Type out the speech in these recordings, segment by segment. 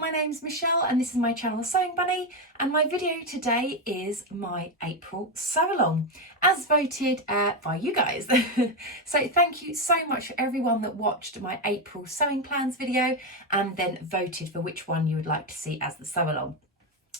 my name's Michelle and this is my channel Sewing Bunny, and my video today is my April sew along as voted by you guys. So thank you so much for everyone that watched my April sewing plans video and then voted for which one you would like to see as the sew along.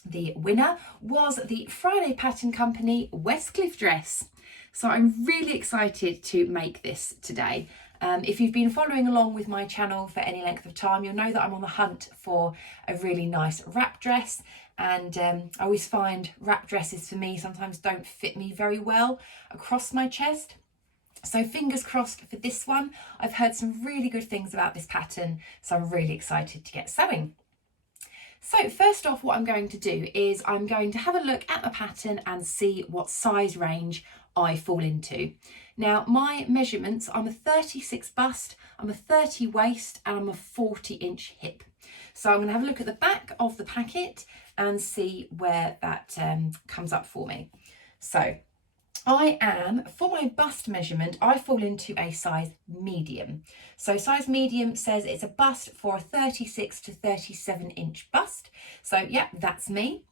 The winner was the Friday Pattern Company Westcliff dress. So I'm really excited to make this today. If you've been following along with my channel for any length of time, you'll know that I'm on the hunt for a really nice wrap dress, and I always find wrap dresses for me sometimes don't fit me very well across my chest. So fingers crossed for this one. I've heard some really good things about this pattern, so I'm really excited to get sewing. So first off, what I'm going to do is I'm going to have a look at the pattern and see what size range I fall into. Now my measurements, I'm a 36 bust, I'm a 30 waist and I'm a 40-inch hip. So I'm going to have a look at the back of the packet and see where that comes up for me. So I am, for my bust measurement, I fall into a size medium. So size medium says it's a bust for a 36 to 37-inch bust. So yeah, that's me.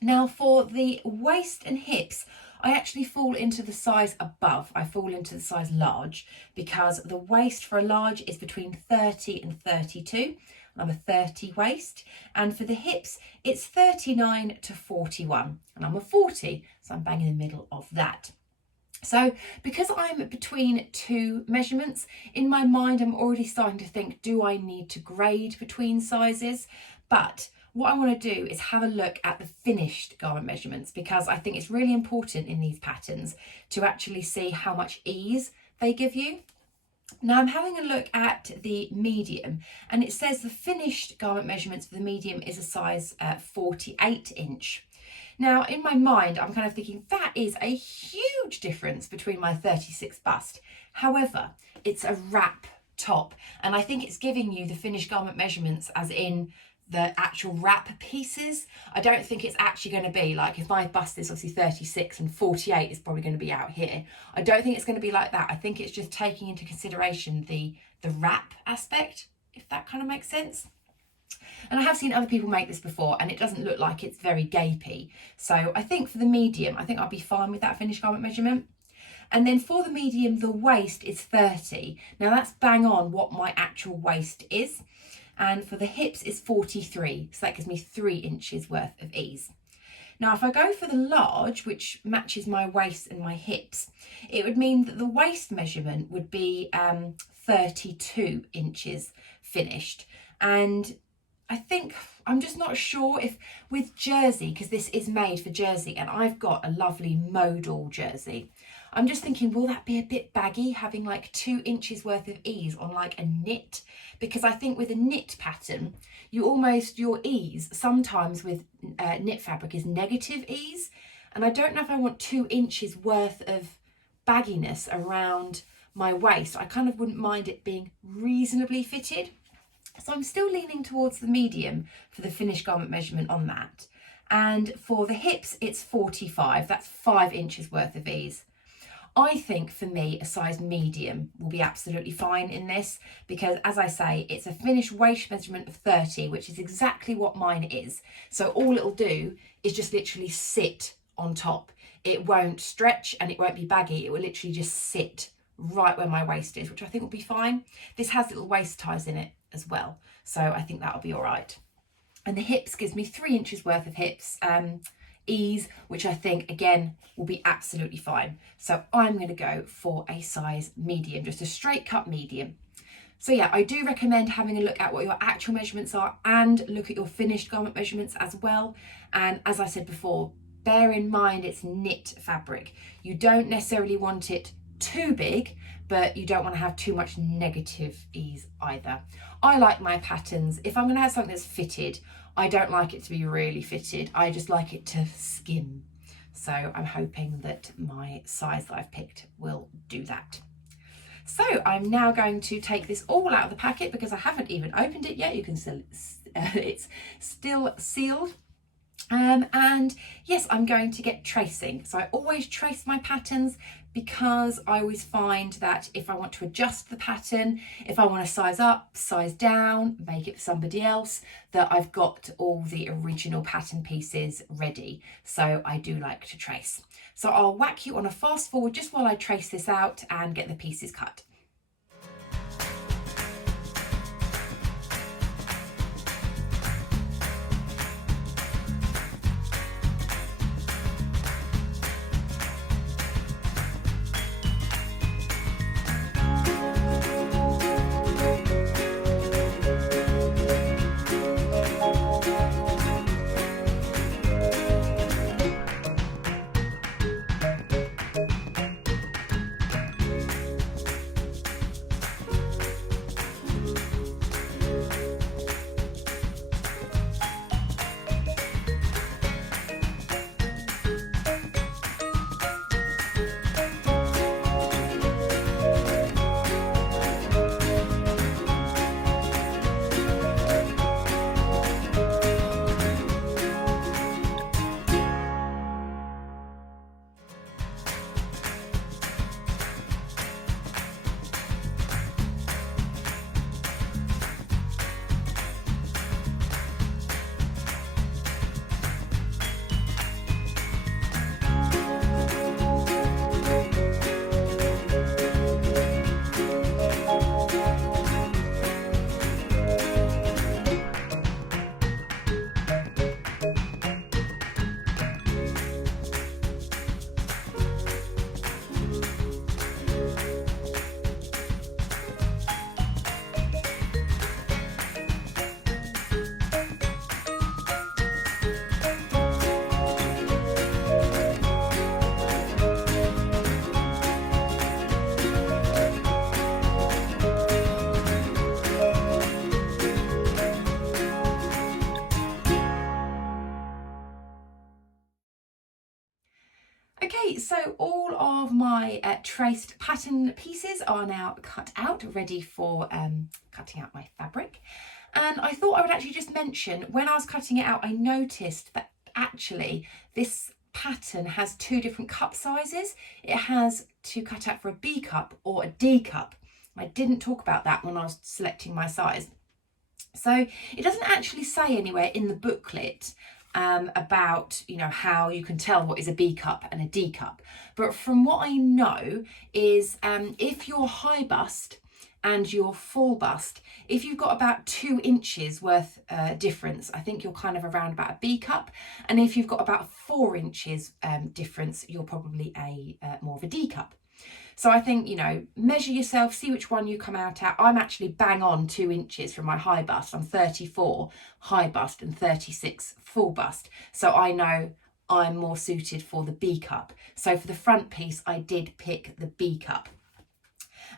Now for the waist and hips, I actually fall into the size above. I fall into the size large because the waist for a large is between 30 and 32. I'm a 30 waist, and for the hips it's 39 to 41 and I'm a 40, so I'm bang in the middle of that. So because I'm between two measurements, in my mind I'm already starting to think, do I need to grade between sizes? But what I want to do is have a look at the finished garment measurements, because I think it's really important in these patterns to actually see how much ease they give you. Now I'm having a look at the medium, and it says the finished garment measurements for the medium is a size 48 inch. Now in my mind I'm kind of thinking that is a huge difference between my 36 bust. However, it's a wrap top, and I think it's giving you the finished garment measurements as in the actual wrap pieces. I don't think it's actually going to be like, if my bust is obviously 36 and 48 is probably going to be out here, I don't think it's going to be like that. I think it's just taking into consideration the wrap aspect, if that kind of makes sense. And I have seen other people make this before and it doesn't look like it's very gapey. So I think for the medium, I think I'll be fine with that finished garment measurement. And then for the medium, the waist is 30. Now that's bang on what my actual waist is. And for the hips is 43, so that gives me 3 inches worth of ease. Now if I go for the large, which matches my waist and my hips, it would mean that the waist measurement would be 32 inches finished. And I think, I'm just not sure if with jersey, because this is made for jersey and I've got a lovely modal jersey, I'm just thinking, will that be a bit baggy having like 2 inches worth of ease on like a knit? Because I think with a knit pattern, your ease sometimes with knit fabric is negative ease. And I don't know if I want 2 inches worth of bagginess around my waist. I kind of wouldn't mind it being reasonably fitted. So I'm still leaning towards the medium for the finished garment measurement on that. And for the hips, it's 45. That's 5 inches worth of ease. I think for me, a size medium will be absolutely fine in this, because as I say, it's a finished waist measurement of 30, which is exactly what mine is. So all it'll do is just literally sit on top. It won't stretch and it won't be baggy. It will literally just sit right where my waist is, which I think will be fine. This has little waist ties in it as well, so I think that'll be all right. And the hips gives me 3 inches worth of hips ease, which I think again will be absolutely fine. So I'm going to go for a size medium, just a straight cut medium. So yeah, I do recommend having a look at what your actual measurements are and look at your finished garment measurements as well. And as I said before, bear in mind it's knit fabric. You don't necessarily want it too big, but you don't want to have too much negative ease either. I like my patterns, if I'm going to have something that's fitted, I don't like it to be really fitted. I just like it to skim. So I'm hoping that my size that I've picked will do that. So I'm now going to take this all out of the packet because I haven't even opened it yet. You can still, it's still sealed. And yes, I'm going to get tracing. So I always trace my patterns because I always find that if I want to adjust the pattern, if I want to size up, size down, make it for somebody else, that I've got all the original pattern pieces ready. So I do like to trace. So I'll whack you on a fast forward just while I trace this out and get the pieces cut. Okay, so all of my traced pattern pieces are now cut out, ready for cutting out my fabric. And I thought I would actually just mention, when I was cutting it out, I noticed that actually this pattern has two different cup sizes. It has to cut out for a B cup or a D cup. I didn't talk about that when I was selecting my size. So it doesn't actually say anywhere in the booklet about, you know, how you can tell what is a B cup and a D cup. But from what I know is if you're high bust and you're full bust, if you've got about 2 inches worth difference, I think you're kind of around about a B cup. And if you've got about 4 inches difference, you're probably more of a D cup. So I think, you know, measure yourself, see which one you come out at. I'm actually bang on 2 inches from my high bust. I'm 34 high bust and 36 full bust. So I know I'm more suited for the B cup. So for the front piece, I did pick the B cup.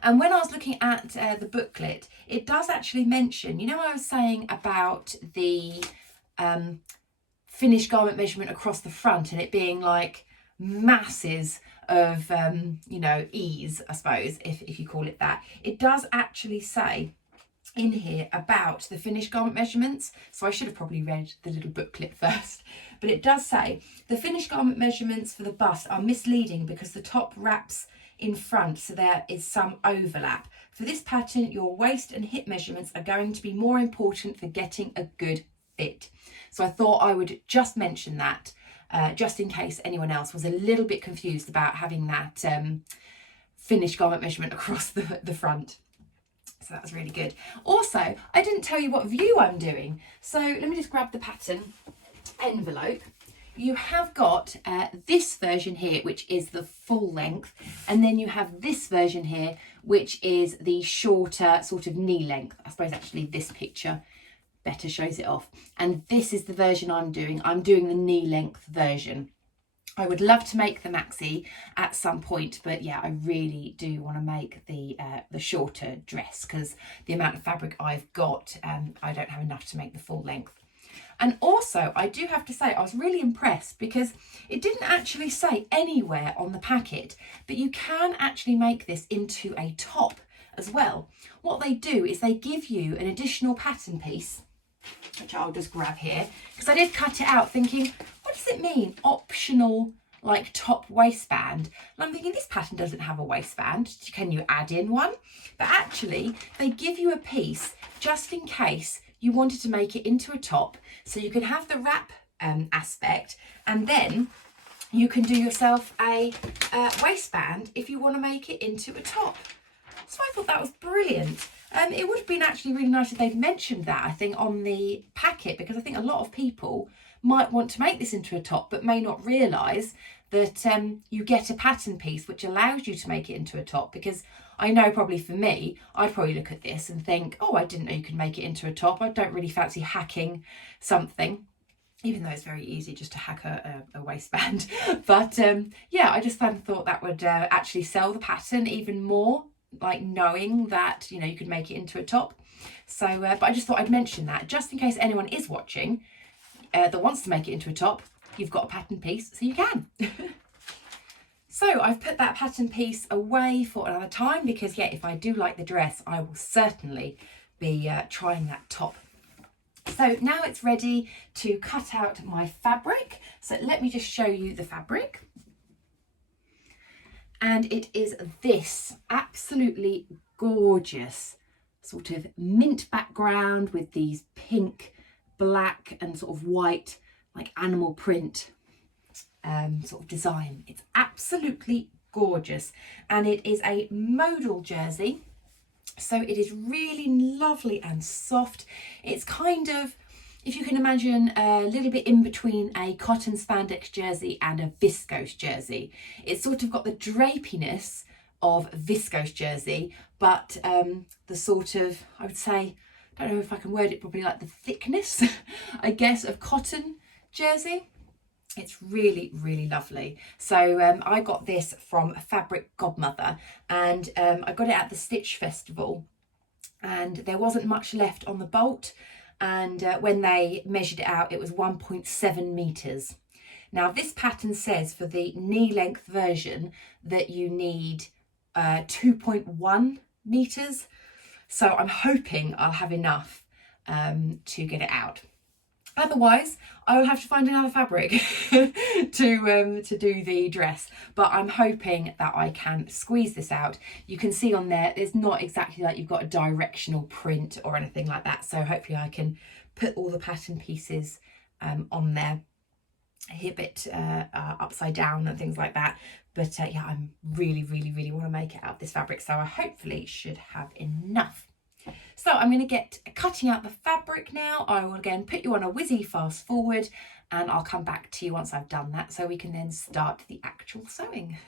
And when I was looking at the booklet, it does actually mention, you know, I was saying about the finished garment measurement across the front and it being like masses of you know, ease, I suppose, if you call it that. It does actually say in here about the finished garment measurements, so I should have probably read the little booklet first, but it does say the finished garment measurements for the bust are misleading because the top wraps in front, so there is some overlap. For this pattern, your waist and hip measurements are going to be more important for getting a good fit. So I thought I would just mention that just in case anyone else was a little bit confused about having that finished garment measurement across the front. So that was really good. Also, I didn't tell you what view I'm doing. So let me just grab the pattern envelope. You have got this version here, which is the full length. And then you have this version here, which is the shorter sort of knee length. I suppose actually this picture better shows it off. And this is the version I'm doing. I'm doing the knee length version. I would love to make the maxi at some point, but yeah, I really do want to make the shorter dress because the amount of fabric I've got, I don't have enough to make the full length. And also, I do have to say, I was really impressed because it didn't actually say anywhere on the packet, but you can actually make this into a top as well. What they do is they give you an additional pattern piece which I'll just grab here, because I did cut it out thinking, what does it mean? Optional like top waistband. And I'm thinking, this pattern doesn't have a waistband. Can you add in one? But actually they give you a piece just in case you wanted to make it into a top, so you can have the wrap aspect, and then you can do yourself a waistband if you want to make it into a top. So I thought that was brilliant. It would have been actually really nice if they'd mentioned that, I think, on the packet, because I think a lot of people might want to make this into a top but may not realise that you get a pattern piece which allows you to make it into a top. Because I know probably for me, I'd probably look at this and think, oh, I didn't know you could make it into a top. I don't really fancy hacking something, even though it's very easy just to hack a waistband. But yeah, I just thought that would actually sell the pattern even more, like knowing that, you know, you could make it into a top. So but I just thought I'd mention that just in case anyone is watching that wants to make it into a top. You've got a pattern piece, so you can. So I've put that pattern piece away for another time, because yeah, if I do like the dress, I will certainly be trying that top. So now it's ready to cut out my fabric. So let me just show you the fabric. And it is this absolutely gorgeous sort of mint background with these pink, black and sort of white, like animal print sort of design. It's absolutely gorgeous, and it is a modal jersey. So it is really lovely and soft. It's kind of, if you can imagine, a little bit in between a cotton spandex jersey and a viscose jersey. It's sort of got the drapiness of viscose jersey, but the sort of, I would say, I don't know if I can word it properly, like the thickness, I guess, of cotton jersey. It's really, really lovely. So I got this from Fabric Godmother, and I got it at the Stitch Festival, and there wasn't much left on the bolt. And when they measured it out, it was 1.7 meters. Now this pattern says for the knee length version that you need 2.1 meters. So I'm hoping I'll have enough to get it out. Otherwise, I will have to find another fabric to do the dress. But I'm hoping that I can squeeze this out. You can see on there, it's not exactly like you've got a directional print or anything like that. So hopefully I can put all the pattern pieces on there, a bit upside down and things like that. But yeah, I'm really want to make it out of this fabric. So I hopefully should have enough. So I'm going to get cutting out the fabric now. I will again put you on a whizzy fast forward, and I'll come back to you once I've done that, so we can then start the actual sewing.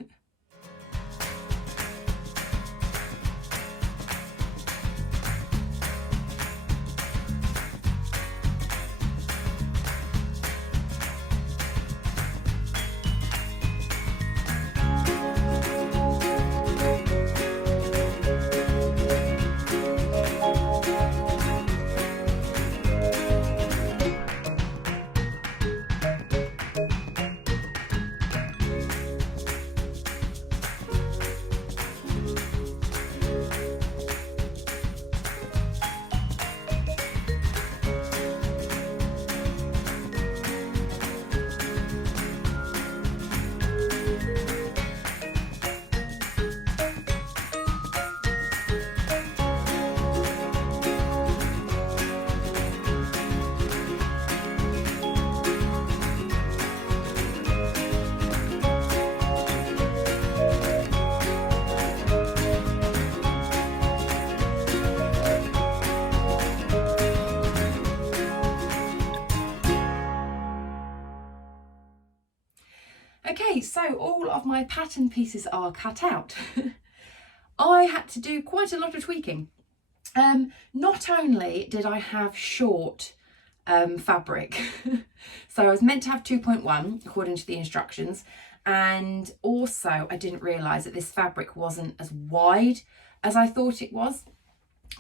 Okay, so all of my pattern pieces are cut out. I had to do quite a lot of tweaking. Not only did I have short fabric, so I was meant to have 2.1 according to the instructions, and also I didn't realise that this fabric wasn't as wide as I thought it was.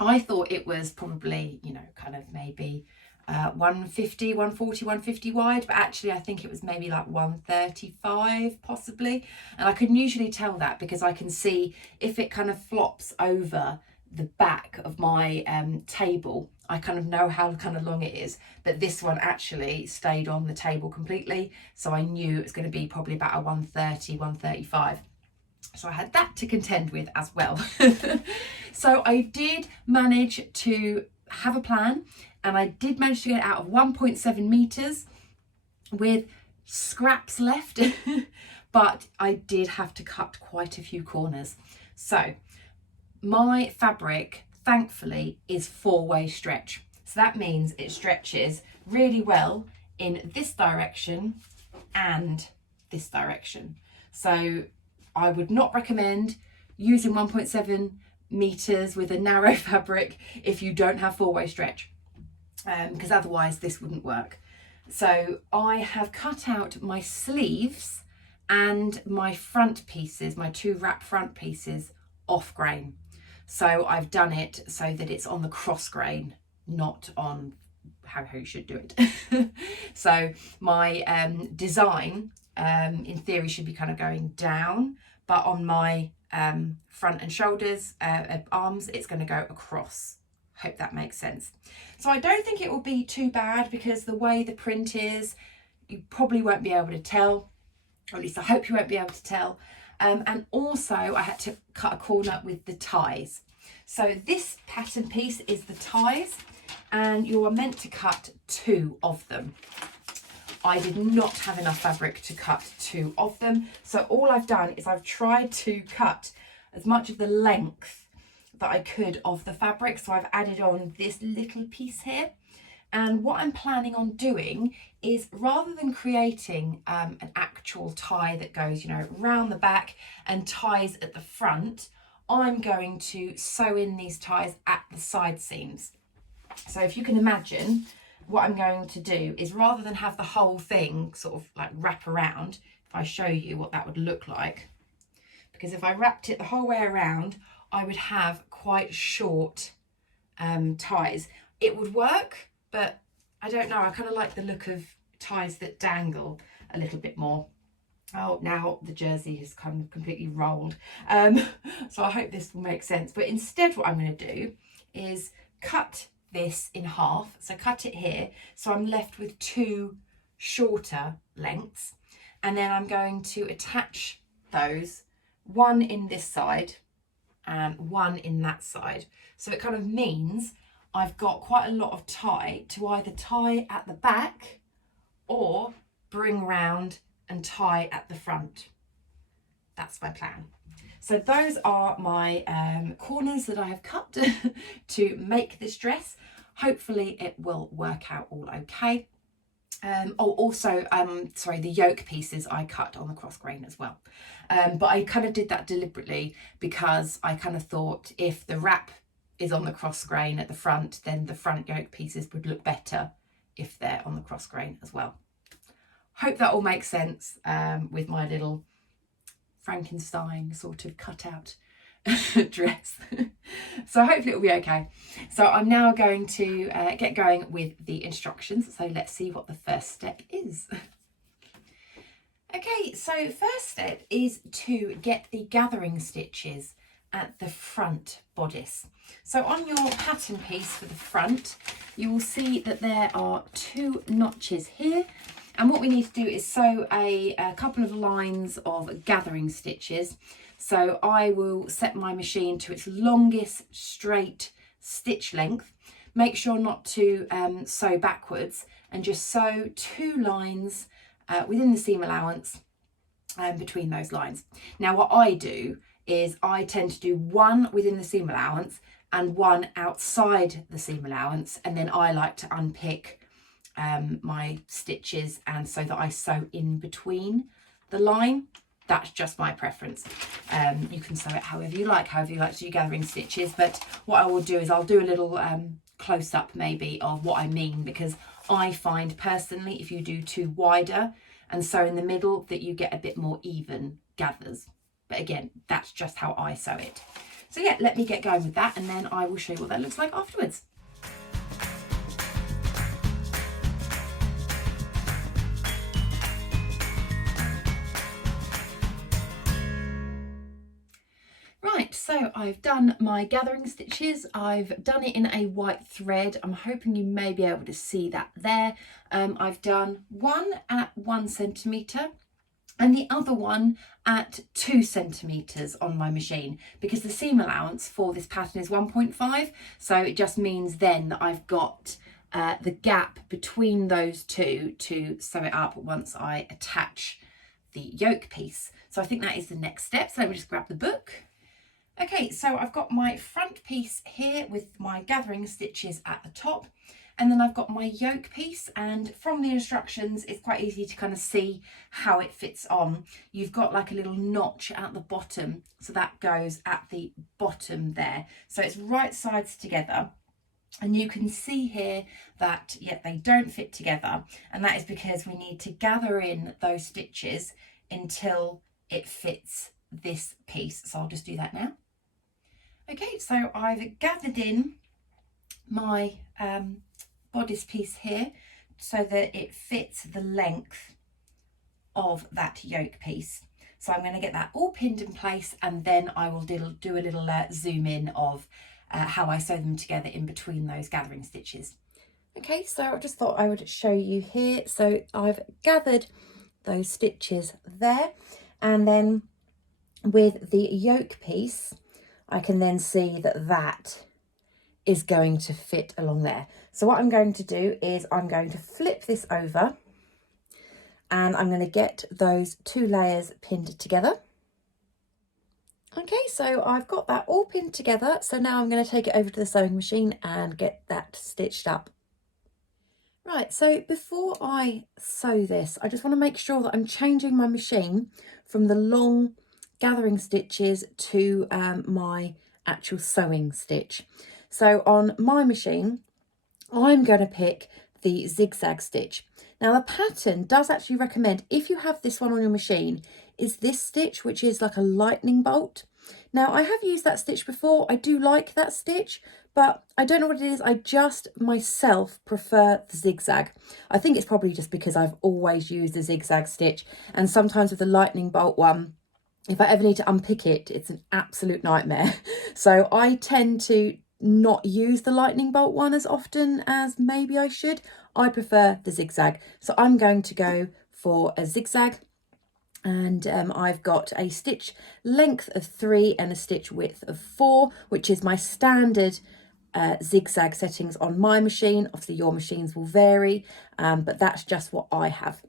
I thought it was probably, you know, kind of maybe 150, 140, 150 wide, but actually I think it was maybe like 135 possibly. And I can usually tell that because I can see if it kind of flops over the back of my table I kind of know how kind of long it is, but this one actually stayed on the table completely. So I knew it was going to be probably about a 130, 135. So I had that to contend with as well. So I did manage to have a plan, and I did manage to get out of 1.7 meters with scraps left, but I did have to cut quite a few corners. So my fabric, thankfully, is 4-way stretch. So that means it stretches really well in this direction and this direction. So I would not recommend using 1.7 meters with a narrow fabric if you don't have 4-way stretch, because otherwise this wouldn't work. So I have cut out my sleeves and my front pieces, my 2 wrap front pieces, off grain. So I've done it so that it's on the cross grain, not on how you should do it. So my design in theory should be kind of going down, but on my front and shoulders, arms, it's going to go across. Hope that makes sense. So I don't think it will be too bad, because the way the print is, you probably won't be able to tell, or at least I hope you won't be able to tell. And also I had to cut a corner with the ties. So this pattern piece is the ties, and you are meant to cut 2 of them. I did not have enough fabric to cut 2 of them. So all I've done is I've tried to cut as much of the length that I could of the fabric. So I've added on this little piece here. And what I'm planning on doing is, rather than creating an actual tie that goes, you know, round the back and ties at the front, I'm going to sew in these ties at the side seams. So if you can imagine, what I'm going to do is, rather than have the whole thing sort of like wrap around, if I show you what that would look like, because if I wrapped it the whole way around, I would have quite short ties. It would work, but I don't know, I kind of like the look of ties that dangle a little bit more. Oh, now the jersey has kind of completely rolled. So I hope this will make sense. But instead what I'm going to do is cut this in half. So cut it here. So I'm left with 2 shorter lengths. And then I'm going to attach those, one in this side and one in that side. So it kind of means I've got quite a lot of tie to either tie at the back or bring round and tie at the front. That's my plan. So those are my corners that I have cut to make this dress. Hopefully it will work out all okay. Sorry, the yoke pieces I cut on the cross grain as well. But I kind of did that deliberately, because I kind of thought if the wrap is on the cross grain at the front, then the front yoke pieces would look better if they're on the cross grain as well. Hope that all makes sense with my little Frankenstein sort of cutout dress. So hopefully it'll be okay. So I'm now going to get going with the instructions. So let's see what the first step is. Okay, so first step is to get the gathering stitches at the front bodice. So on your pattern piece for the front, you will see that there are 2 notches here. And what we need to do is sew a couple of lines of gathering stitches. So I will set my machine to its longest straight stitch length. Make sure not to sew backwards, and just sew 2 lines within the seam allowance between those lines. Now what I do is I tend to do 1 within the seam allowance and 1 outside the seam allowance, and then I like to unpick my stitches, and so that I sew in between the line. That's just my preference. You can sew it however you like to do gathering stitches, but what I will do is I'll do a little close-up maybe of what I mean, because I find personally if you do 2 wider and sew in the middle, that you get a bit more even gathers. But again, that's just how I sew it. So yeah, let me get going with that, and then I will show you what that looks like afterwards. Right, Right, so I've done my gathering stitches. I've done it in a white thread. I'm hoping you may be able to see that there. I've done one at 1 centimetre and the other one at 2 centimetres on my machine, because the seam allowance for this pattern is 1.5, so it just means then that I've got the gap between those two to sew it up once I attach the yoke piece. So I think that is the next step. So let me just grab the book. Okay, so I've got my front piece here with my gathering stitches at the top, and then I've got my yoke piece, and from the instructions it's quite easy to kind of see how it fits on. You've got like a little notch at the bottom, so that goes at the bottom there. So it's right sides together, and you can see here that they don't fit together, and that is because we need to gather in those stitches until it fits this piece. So I'll just do that now. Okay, so I've gathered in my bodice piece here so that it fits the length of that yoke piece. So I'm going to get that all pinned in place, and then I will do a little zoom in of how I sew them together in between those gathering stitches. Okay, so I just thought I would show you here. So I've gathered those stitches there, and then with the yoke piece I can then see that that is going to fit along there. So what I'm going to do is I'm going to flip this over, and I'm going to get those two layers pinned together. Okay, so I've got that all pinned together. So now I'm going to take it over to the sewing machine and get that stitched up. Right, so before I sew this, I just want to make sure that I'm changing my machine from the long gathering stitches to my actual sewing stitch. So on my machine, I'm going to pick the zigzag stitch. Now the pattern does actually recommend, if you have this one on your machine, is this stitch, which is like a lightning bolt. Now I have used that stitch before. I do like that stitch, but I don't know what it is. I just myself prefer the zigzag. I think it's probably just because I've always used the zigzag stitch, and sometimes with the lightning bolt one, if I ever need to unpick it, it's an absolute nightmare. So I tend to not use the lightning bolt one as often as maybe I should. I prefer the zigzag. So I'm going to go for a zigzag, and I've got a stitch length of 3 and a stitch width of 4, which is my standard zigzag settings on my machine. Obviously your machines will vary, but that's just what I have.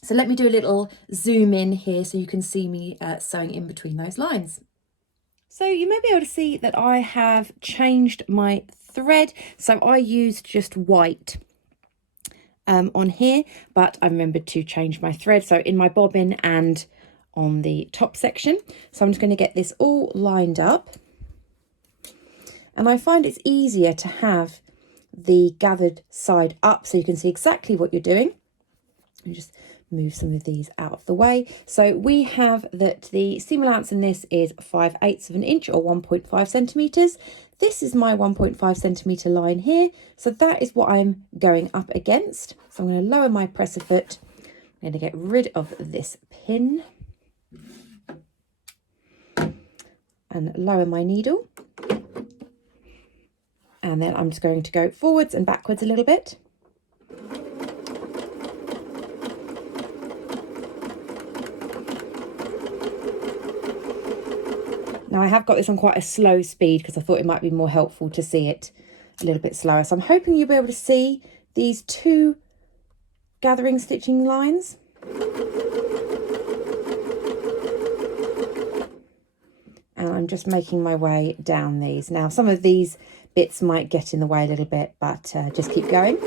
So let me do a little zoom in here so you can see me sewing in between those lines. So you may be able to see that I have changed my thread. So I used just white on here, but I remembered to change my thread. So in my bobbin and on the top section. So I'm just going to get this all lined up. And I find it's easier to have the gathered side up so you can see exactly what you're doing. And just move some of these out of the way. So we have that the seam allowance in this is 5/8 of an inch or 1.5 centimetres. This is my 1.5 centimetre line here. So that is what I'm going up against. So I'm going to lower my presser foot. I'm going to get rid of this pin and lower my needle. And then I'm just going to go forwards and backwards a little bit. Now I have got this on quite a slow speed because I thought it might be more helpful to see it a little bit slower. So I'm hoping you'll be able to see these two gathering stitching lines. And I'm just making my way down these. Now some of these bits might get in the way a little bit, but just keep going.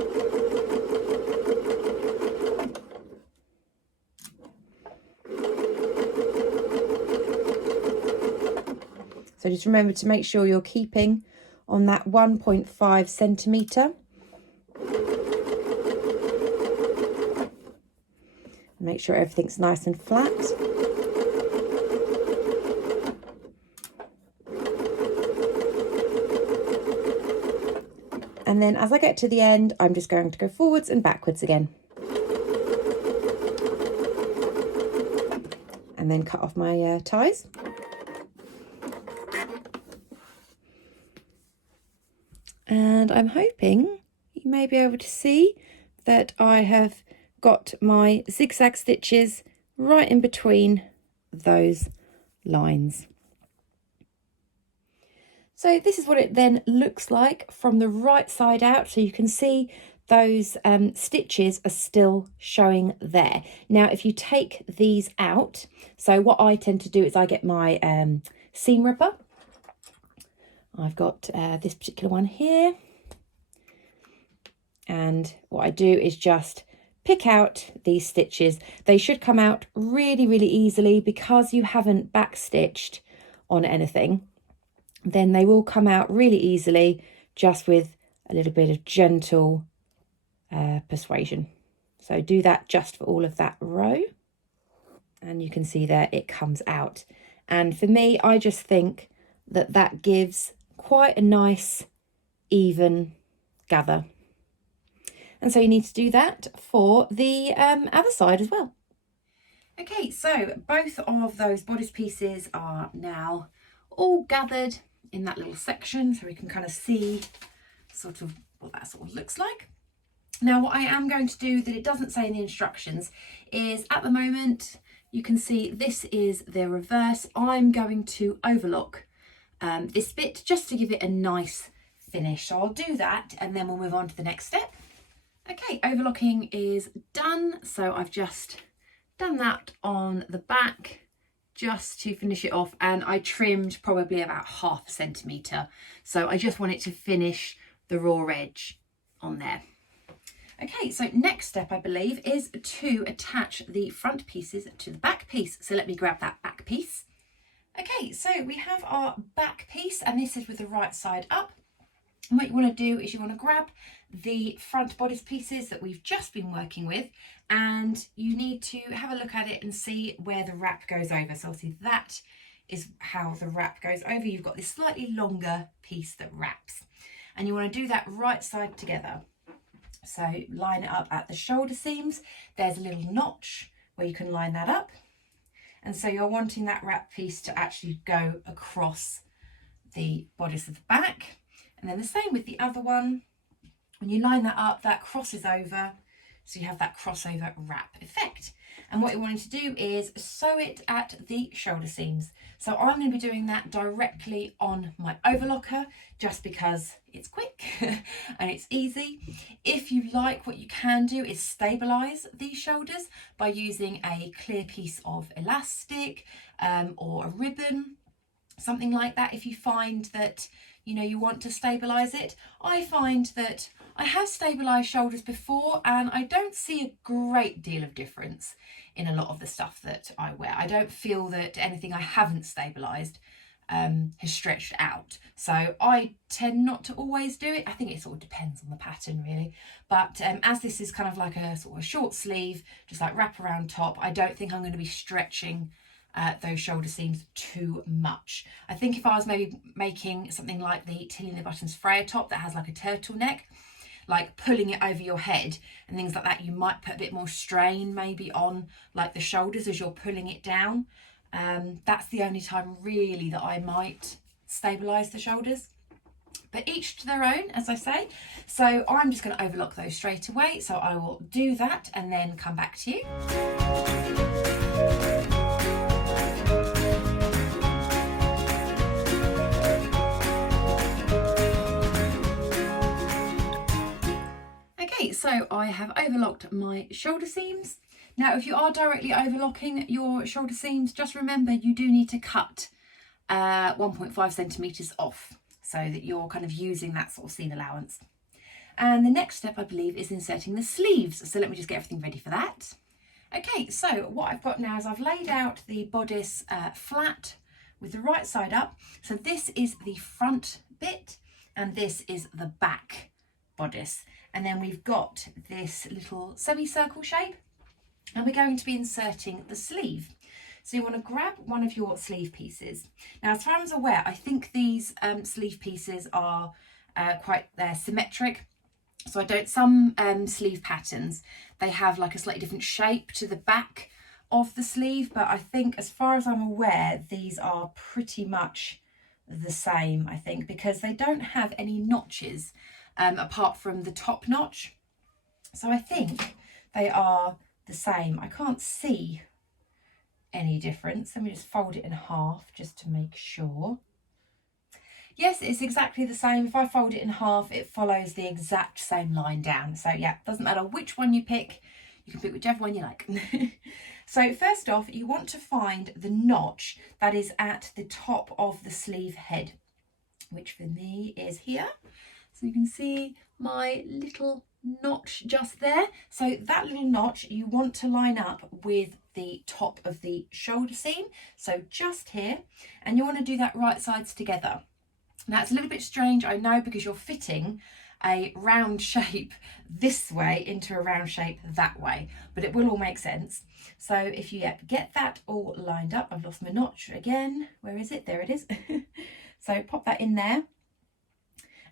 So just remember to make sure you're keeping on that 1.5 centimetre. Make sure everything's nice and flat. And then as I get to the end, I'm just going to go forwards and backwards again. And then cut off my ties. And I'm hoping you may be able to see that I have got my zigzag stitches right in between those lines. So this is what it then looks like from the right side out. So you can see those stitches are still showing there. Now, if you take these out, so what I tend to do is I get my seam ripper. I've got this particular one here. And what I do is just pick out these stitches. They should come out really, really easily because you haven't backstitched on anything. Then they will come out really easily just with a little bit of gentle persuasion. So do that just for all of that row. And you can see there it comes out. And for me, I just think that that gives quite a nice, even gather. And so you need to do that for the other side as well. Okay, so both of those bodice pieces are now all gathered in that little section, so we can kind of see sort of what that sort of looks like. Now, what I am going to do that it doesn't say in the instructions is, at the moment, you can see this is the reverse. I'm going to overlock this bit just to give it a nice finish. So I'll do that and then we'll move on to the next step. Okay, overlocking is done. So I've just done that on the back just to finish it off, and I trimmed probably about 1/2 centimetre. So I just want it to finish the raw edge on there. Okay, so next step I believe is to attach the front pieces to the back piece. So let me grab that back piece. Okay, so we have our back piece, and this is with the right side up. And what you want to do is you want to grab the front bodice pieces that we've just been working with, and you need to have a look at it and see where the wrap goes over. So obviously that is how the wrap goes over. You've got this slightly longer piece that wraps, and you want to do that right side together. So line it up at the shoulder seams. There's a little notch where you can line that up. And so you're wanting that wrap piece to actually go across the bodice of the back. And then the same with the other one. When you line that up, that crosses over. So you have that crossover wrap effect. And what you're wanting to do is sew it at the shoulder seams. So I'm going to be doing that directly on my overlocker just because it's quick and it's easy. If you like, what you can do is stabilize these shoulders by using a clear piece of elastic or a ribbon, something like that. If you find that you want to stabilize it. I find that I have stabilized shoulders before and I don't see a great deal of difference in a lot of the stuff that I wear. I don't feel that anything I haven't stabilized has stretched out. So I tend not to always do it. I think it sort of depends on the pattern really. But as this is kind of like a sort of short sleeve, just like wrap around top, I don't think I'm going to be stretching those shoulder seams too much. I think if I was maybe making something like the Tilly and the Buttons Freya top that has like a turtleneck, like pulling it over your head and things like that, you might put a bit more strain maybe on like the shoulders as you're pulling it down. That's the only time really that I might stabilize the shoulders. But each to their own, as I say. So I'm just going to overlock those straight away. So I will do that and then come back to you. Okay, so I have overlocked my shoulder seams. Now, if you are directly overlocking your shoulder seams, just remember you do need to cut 1.5 centimetres off so that you're kind of using that sort of seam allowance. And the next step, I believe, is inserting the sleeves. So let me just get everything ready for that. Okay, so what I've got now is I've laid out the bodice flat with the right side up. So this is the front bit and this is the back bodice. And then we've got this little semicircle shape and we're going to be inserting the sleeve. So you want to grab one of your sleeve pieces. Now, as far as I'm aware, I think these sleeve pieces are quite symmetric. So some sleeve patterns, they have like a slightly different shape to the back of the sleeve, but I think as far as I'm aware, these are pretty much the same, I think, because they don't have any notches apart from the top notch. So I think they are the same. I can't see any difference. Let me just fold it in half just to make sure. Yes, it's exactly the same. If I fold it in half, it follows the exact same line down. So yeah, doesn't matter which one you pick. You can pick whichever one you like. So first off, you want to find the notch that is at the top of the sleeve head, which for me is here. So you can see my little notch just there. So that little notch you want to line up with the top of the shoulder seam. So just here, and you want to do that right sides together. Now it's a little bit strange, I know, because you're fitting a round shape this way into a round shape that way, but it will all make sense. So if you get that all lined up, I've lost my notch again. Where is it? There it is. So pop that in there.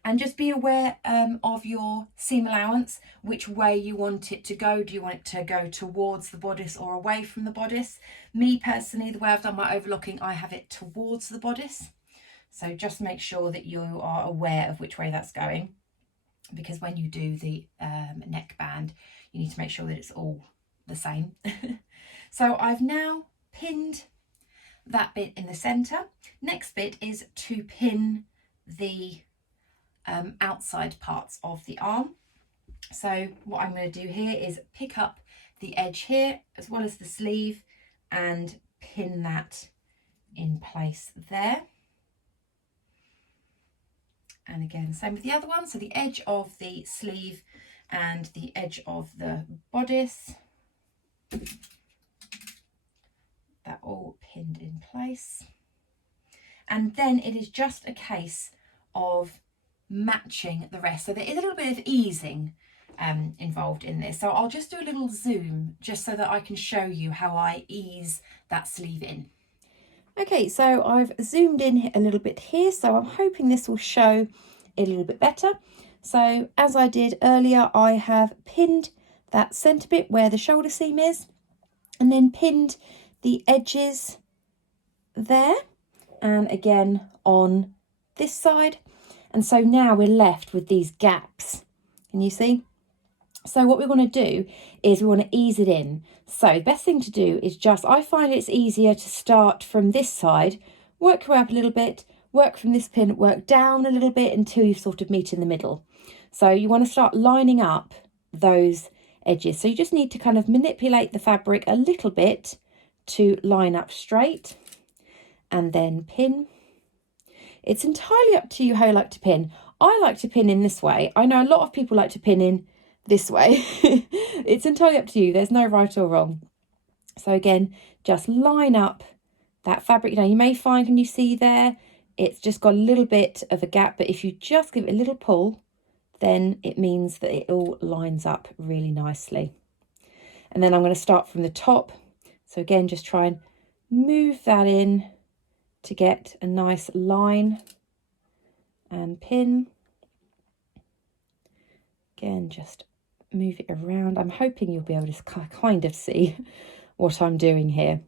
And just be aware of your seam allowance, which way you want it to go. Do you want it to go towards the bodice or away from the bodice? Me personally, the way I've done my overlocking, I have it towards the bodice. So just make sure that you are aware of which way that's going, because when you do the neckband, you need to make sure that it's all the same. So I've now pinned that bit in the centre. Next bit is to pin the outside parts of the arm. So what I'm going to do here is pick up the edge here as well as the sleeve and pin that in place there. And again, same with the other one. So the edge of the sleeve and the edge of the bodice, that all pinned in place. And then it is just a case of matching the rest. So there is a little bit of easing involved in this. So I'll just do a little zoom just so that I can show you how I ease that sleeve in. Okay, so I've zoomed in a little bit here, so I'm hoping this will show a little bit better. So as I did earlier, I have pinned that centre bit where the shoulder seam is, and then pinned the edges there, and again on this side. And so now we're left with these gaps. Can you see? So what we want to do is we want to ease it in. So the best thing to do is just, I find it's easier to start from this side, work your way up a little bit, work from this pin, work down a little bit until you sort of meet in the middle. So you want to start lining up those edges. So you just need to kind of manipulate the fabric a little bit to line up straight and then pin. It's entirely up to you how you like to pin. I like to pin in this way. I know a lot of people like to pin in this way. It's entirely up to you. There's no right or wrong. So again, just line up that fabric. Now you may find, can you see there, it's just got a little bit of a gap, but if you just give it a little pull, then it means that it all lines up really nicely. And then I'm going to start from the top. So again, just try and move that in to get a nice line and pin. Again, just move it around. I'm hoping you'll be able to kind of see what I'm doing here.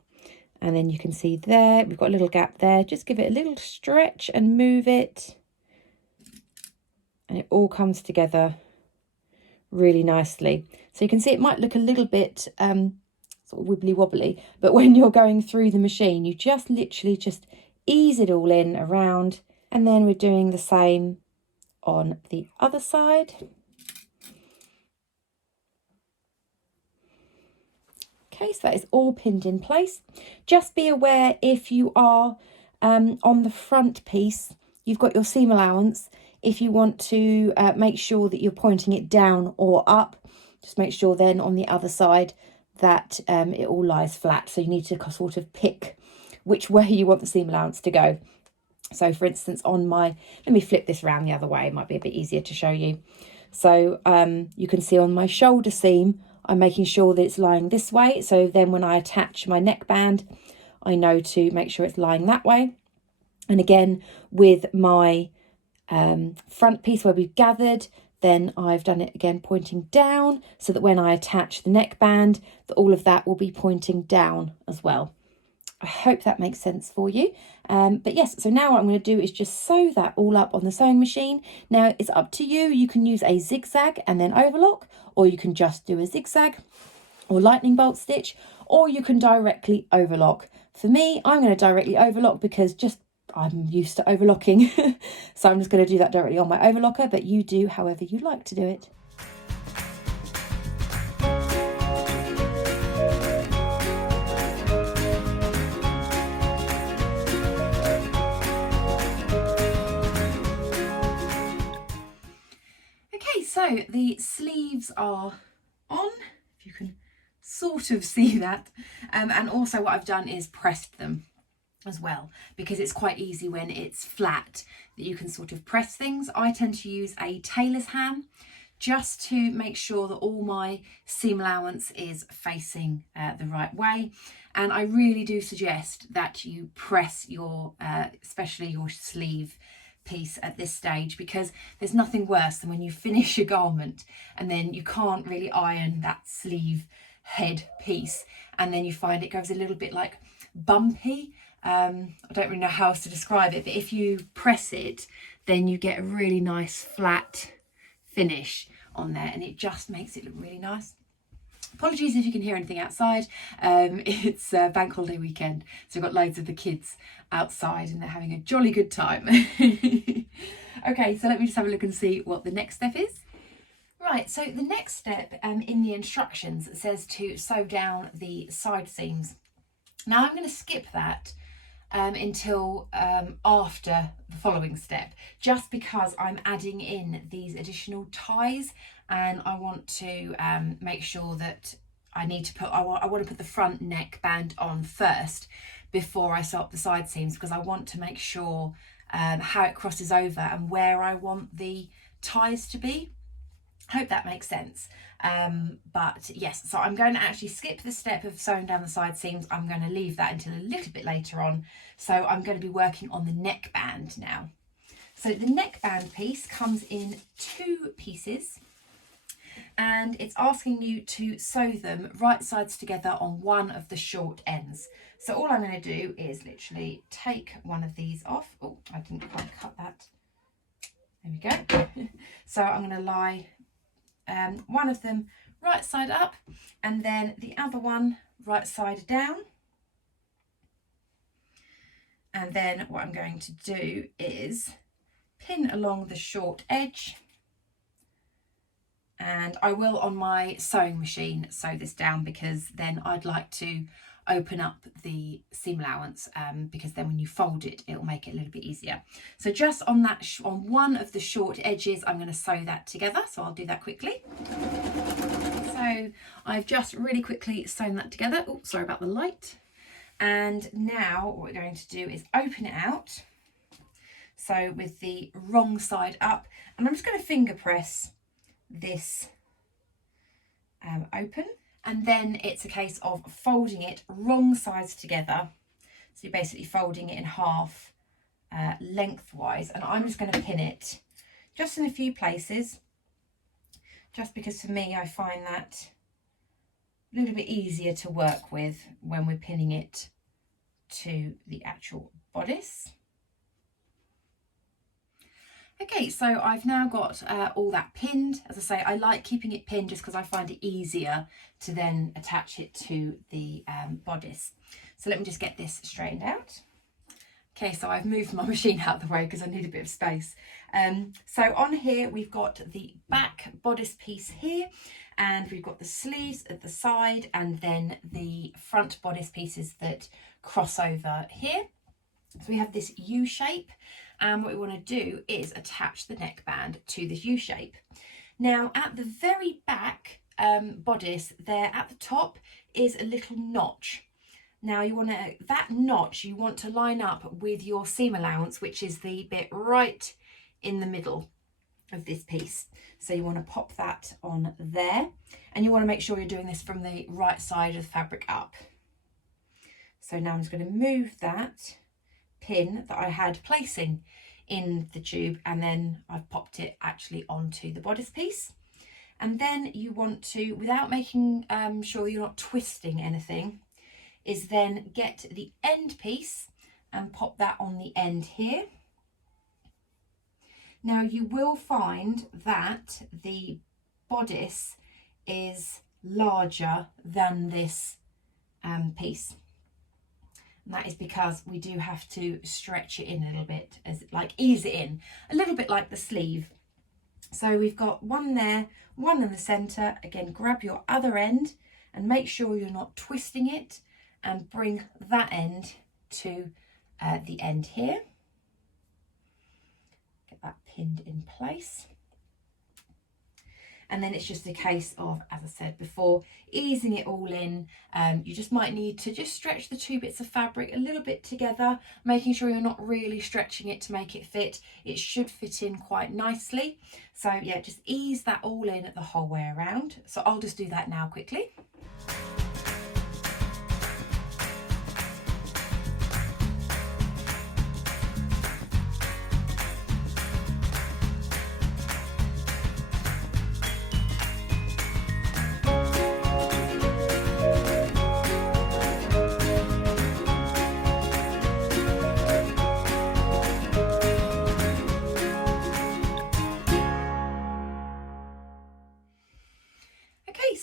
And then you can see there, we've got a little gap there. Just give it a little stretch and move it. And it all comes together really nicely. So you can see it might look a little bit sort of wibbly wobbly, but when you're going through the machine, you just literally just ease it all in around. And then we're doing the same on the other side. Okay, so that is all pinned in place. Just be aware if you are on the front piece, you've got your seam allowance. If you want to make sure that you're pointing it down or up, just make sure then on the other side that it all lies flat. So you need to sort of pick which way you want the seam allowance to go. So for instance, on my, let me flip this around the other way, it might be a bit easier to show you. So you can see on my shoulder seam, I'm making sure that it's lying this way. So then when I attach my neckband, I know to make sure it's lying that way. And again, with my front piece where we've gathered, then I've done it again pointing down, so that when I attach the neckband, that all of that will be pointing down as well. I hope that makes sense for you. But yes, so now what I'm going to do is just sew that all up on the sewing machine. Now it's up to you. You can use a zigzag and then overlock, or you can just do a zigzag or lightning bolt stitch, or you can directly overlock. For me, I'm going to directly overlock because I'm used to overlocking. So I'm just going to do that directly on my overlocker, but you do however you like to do it. So the sleeves are on, if you can sort of see that, and also what I've done is pressed them as well, because it's quite easy when it's flat that you can sort of press things. I tend to use a tailor's ham just to make sure that all my seam allowance is facing the right way, and I really do suggest that you press your especially your sleeve piece at this stage, because there's nothing worse than when you finish your garment and then you can't really iron that sleeve head piece, and then you find it goes a little bit like bumpy. I don't really know how else to describe it, but if you press it, then you get a really nice flat finish on there, and it just makes it look really nice. Apologies if you can hear anything outside. It's bank holiday weekend, so we've got loads of the kids outside and they're having a jolly good time. Okay, so let me just have a look and see what the next step is. Right, so the next step in the instructions says to sew down the side seams. Now I'm going to skip that until after the following step, just because I'm adding in these additional ties, and I want to make sure that I want to put the front neckband on first before I sew up the side seams, because I want to make sure how it crosses over and where I want the ties to be. Hope that makes sense. But yes, so I'm going to actually skip the step of sewing down the side seams. I'm going to leave that until a little bit later on. So I'm going to be working on the neckband now. So the neckband piece comes in 2 pieces, and it's asking you to sew them right sides together on one of the short ends. So all I'm going to do is literally take one of these off. Oh, I didn't quite cut that. There we go. So I'm going to lie one of them right side up, and then the other one right side down. And then what I'm going to do is pin along the short edge, and I will on my sewing machine sew this down, because then I'd like to open up the seam allowance, because then when you fold it, it'll make it a little bit easier. So just on that on one of the short edges, I'm going to sew that together, so I'll do that quickly. So I've just really quickly sewn that together. Oh, sorry about the light. And now what we're going to do is open it out, so with the wrong side up, and I'm just going to finger press this open. And then it's a case of folding it wrong sides together. So you're basically folding it in half lengthwise, and I'm just going to pin it just in a few places, just because for me I find that a little bit easier to work with when we're pinning it to the actual bodice. Okay, so I've now got all that pinned. As I say, I like keeping it pinned just because I find it easier to then attach it to the bodice. So let me just get this straightened out. Okay, so I've moved my machine out of the way because I need a bit of space. So on here, we've got the back bodice piece here, and we've got the sleeves at the side, and then the front bodice pieces that cross over here. So we have this U shape, and what we want to do is attach the neckband to this U shape. Now at the very back bodice there at the top is a little notch. Now that notch you want to line up with your seam allowance, which is the bit right in the middle of this piece. So you want to pop that on there, and you want to make sure you're doing this from the right side of the fabric up. So now I'm just going to move that pin that I had placing in the tube, and then I've popped it actually onto the bodice piece. And then you want to, without making sure you're not twisting anything, is then get the end piece and pop that on the end here. Now you will find that the bodice is larger than this piece. And that is because we do have to stretch it in a little bit, as like ease it in, a little bit like the sleeve. So we've got one there, one in the centre. Again, grab your other end and make sure you're not twisting it, and bring that end to the end here. Get that pinned in place. And then it's just a case of, as I said before, easing it all in. You just might need to just stretch the two bits of fabric a little bit together, making sure you're not really stretching it to make it fit. It should fit in quite nicely. So yeah, just ease that all in the whole way around. So I'll just do that now quickly.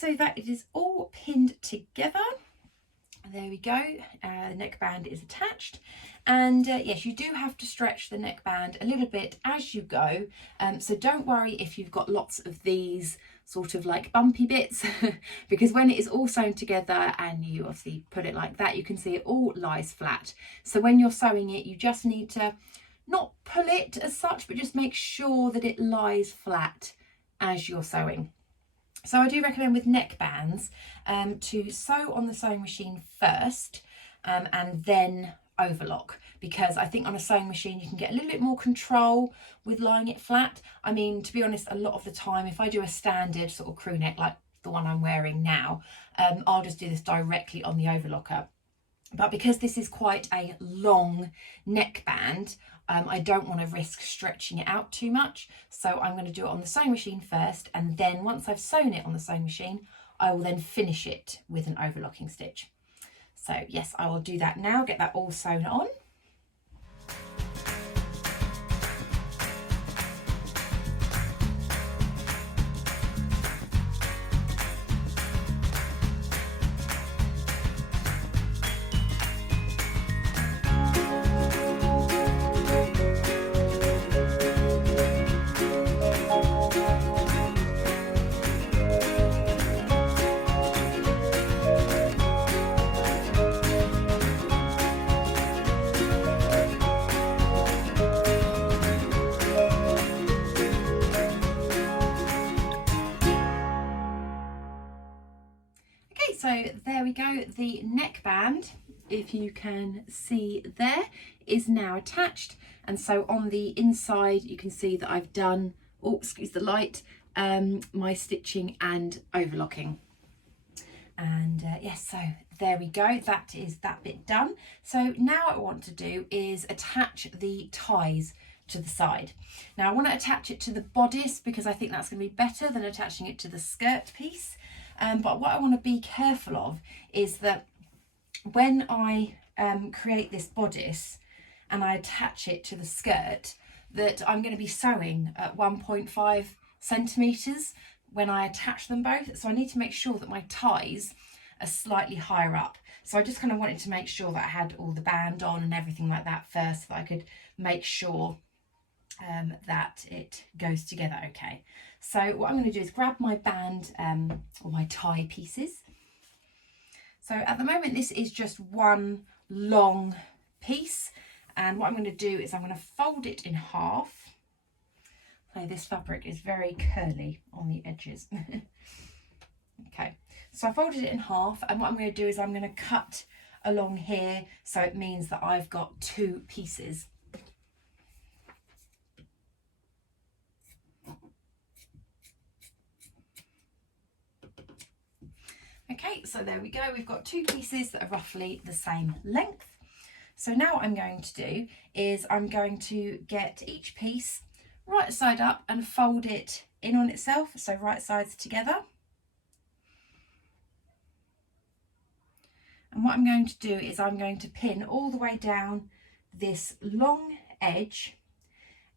So that it is all pinned together. There we go. The neckband is attached, and yes, you do have to stretch the neckband a little bit as you go, so don't worry if you've got lots of these sort of like bumpy bits because when it is all sewn together and you obviously put it like that, you can see it all lies flat. So when you're sewing it, you just need to not pull it as such, but just make sure that it lies flat as you're sewing. So I do recommend with neckbands to sew on the sewing machine first and then overlock, because I think on a sewing machine you can get a little bit more control with lying it flat. I mean, to be honest, a lot of the time if I do a standard sort of crew neck like the one I'm wearing now, I'll just do this directly on the overlocker. But because this is quite a long neckband, I don't want to risk stretching it out too much. So I'm going to do it on the sewing machine first, and then once I've sewn it on the sewing machine, I will then finish it with an overlocking stitch. So yes, I will do that now, get that all sewn on. So there we go, the neckband, if you can see there, is now attached. And so on the inside you can see that I've done, oh excuse the light, my stitching and overlocking. And yes, so there we go, that is that bit done. So now what I want to do is attach the ties to the side. Now I want to attach it to the bodice because I think that's going to be better than attaching it to the skirt piece. But what I want to be careful of is that when I create this bodice and I attach it to the skirt, that I'm going to be sewing at 1.5 centimetres when I attach them both. So I need to make sure that my ties are slightly higher up. So I just kind of wanted to make sure that I had all the band on and everything like that first, so that I could make sure that it goes together okay. So what I'm going to do is grab my band or my tie pieces. So at the moment this is just one long piece, and what I'm going to do is I'm going to fold it in half. So this fabric is very curly on the edges. Okay, so I folded it in half, and what I'm going to do is I'm going to cut along here, so it means that I've got two pieces. Okay, so there we go, we've got two pieces that are roughly the same length. So now what I'm going to do is I'm going to get each piece right side up and fold it in on itself, so right sides together. And what I'm going to do is I'm going to pin all the way down this long edge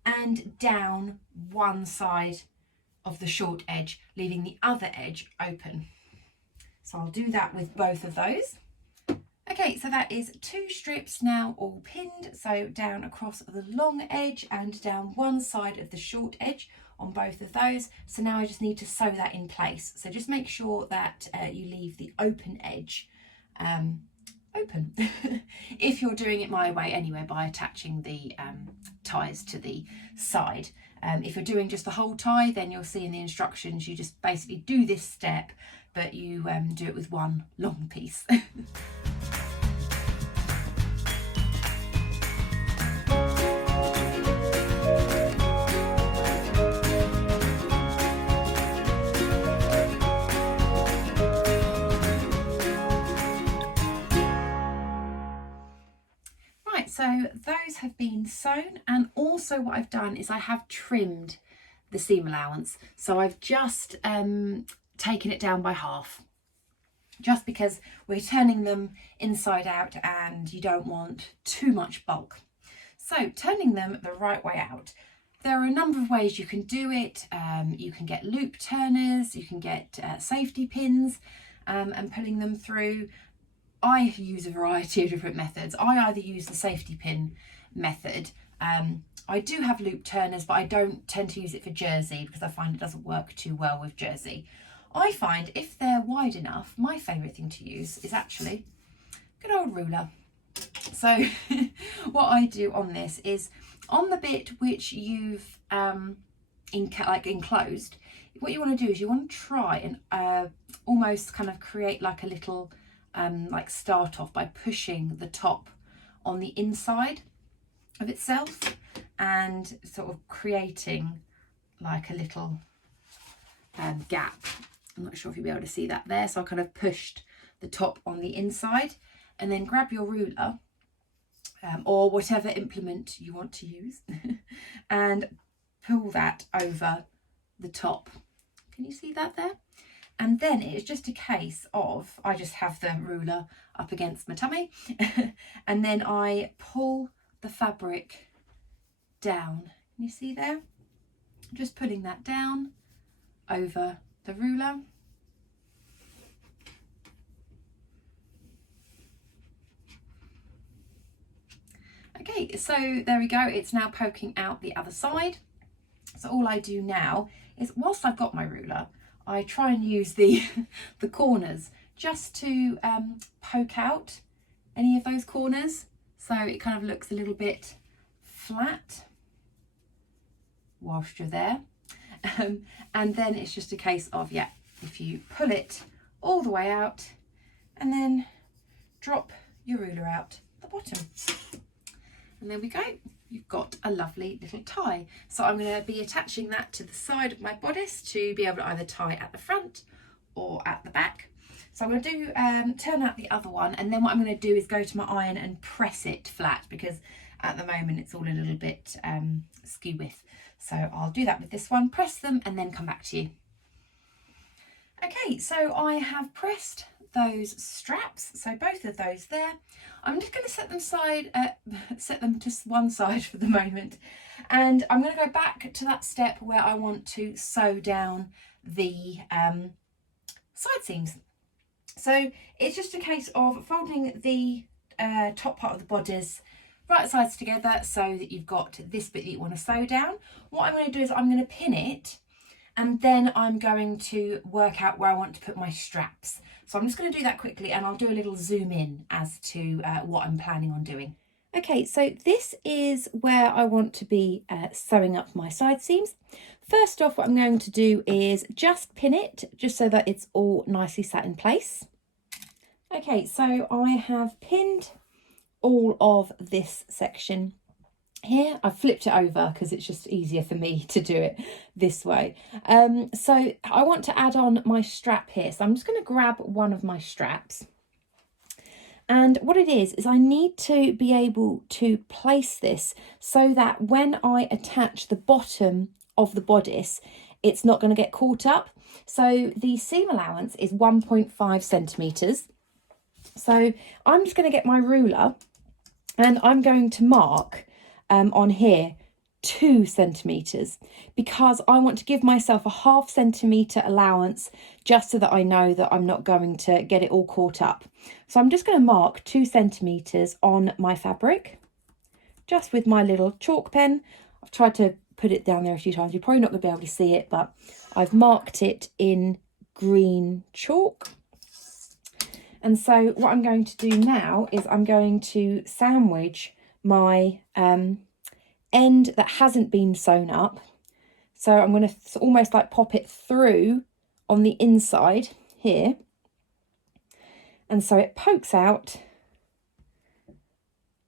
and down one side of the short edge, leaving the other edge open. So I'll do that with both of those. Okay, so that is 2 strips now all pinned, so down across the long edge and down one side of the short edge on both of those. So now I just need to sew that in place. So just make sure that you leave the open edge open if you're doing it my way anyway, by attaching the ties to the side. If you're doing just the whole tie, then you'll see in the instructions you just basically do this step, but you do it with one long piece. So those have been sewn, and also what I've done is I have trimmed the seam allowance. So I've just taken it down by half, just because we're turning them inside out and you don't want too much bulk. So turning them the right way out, there are a number of ways you can do it. You can get loop turners, you can get safety pins and pulling them through. I use a variety of different methods. I either use the safety pin method. I do have loop turners, but I don't tend to use it for jersey because I find it doesn't work too well with jersey. I find if they're wide enough, my favourite thing to use is actually a good old ruler. So what I do on this is on the bit which you've enclosed, what you want to do is you want to try and almost kind of create like a little like start off by pushing the top on the inside of itself and sort of creating like a little gap. I'm not sure if you'll be able to see that there. So I kind of pushed the top on the inside, and then grab your ruler or whatever implement you want to use and pull that over the top. Can you see that there? And then it's just a case of, I just have the ruler up against my tummy and then I pull the fabric down. Can you see there? Just pulling that down over the ruler. Okay, so there we go. It's now poking out the other side. So all I do now is, whilst I've got my ruler, I try and use the corners just to poke out any of those corners, so it kind of looks a little bit flat whilst you're there. And then it's just a case of, yeah, if you pull it all the way out and then drop your ruler out the bottom. And there we go. You've got a lovely little tie. So I'm going to be attaching that to the side of my bodice to be able to either tie at the front or at the back. So I'm going to do turn out the other one, and then what I'm going to do is go to my iron and press it flat, because at the moment it's all a little bit skew width. So I'll do that with this one, press them and then come back to you. Okay, so I have pressed those straps, so both of those there. I'm just going to set them to one side for the moment, and I'm going to go back to that step where I want to sew down the side seams. So it's just a case of folding the top part of the bodice right sides together so that you've got this bit that you want to sew down. What I'm going to do is I'm going to pin it, and then I'm going to work out where I want to put my straps. So I'm just going to do that quickly, and I'll do a little zoom in as to what I'm planning on doing. Okay, so this is where I want to be sewing up my side seams. First off, what I'm going to do is just pin it, just so that it's all nicely sat in place. Okay, so I have pinned all of this section here. I've flipped it over because it's just easier for me to do it this way. So I want to add on my strap here. So I'm just going to grab one of my straps. And what it is I need to be able to place this so that when I attach the bottom of the bodice, it's not going to get caught up. So the seam allowance is 1.5 centimetres. So I'm just going to get my ruler and I'm going to mark on here 2 centimetres, because I want to give myself a ½ centimetre allowance, just so that I know that I'm not going to get it all caught up. So I'm just going to mark 2 centimetres on my fabric, just with my little chalk pen. I've tried to put it down there a few times. You're probably not going to be able to see it, but I've marked it in green chalk. And so what I'm going to do now is I'm going to sandwich my end that hasn't been sewn up. So I'm going to almost like pop it through on the inside here. And so it pokes out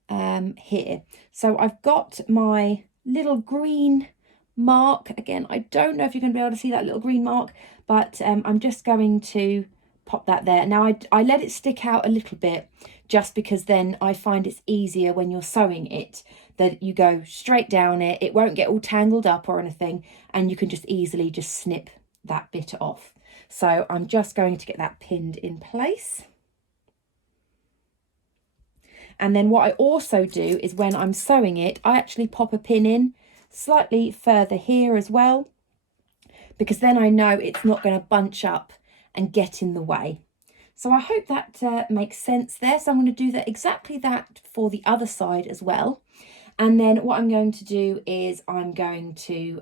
here. So I've got my little green mark. Again, I don't know if you're going to be able to see that little green mark, but I'm just going to pop that there. Now I let it stick out a little bit, just because then I find it's easier when you're sewing it, that you go straight down it, it won't get all tangled up or anything, and you can just easily just snip that bit off. So I'm just going to get that pinned in place. And then what I also do is, when I'm sewing it, I actually pop a pin in slightly further here as well, because then I know it's not going to bunch up and get in the way. So I hope that makes sense there. So I'm going to do that, exactly that, for the other side as well. And then what I'm going to do is I'm going to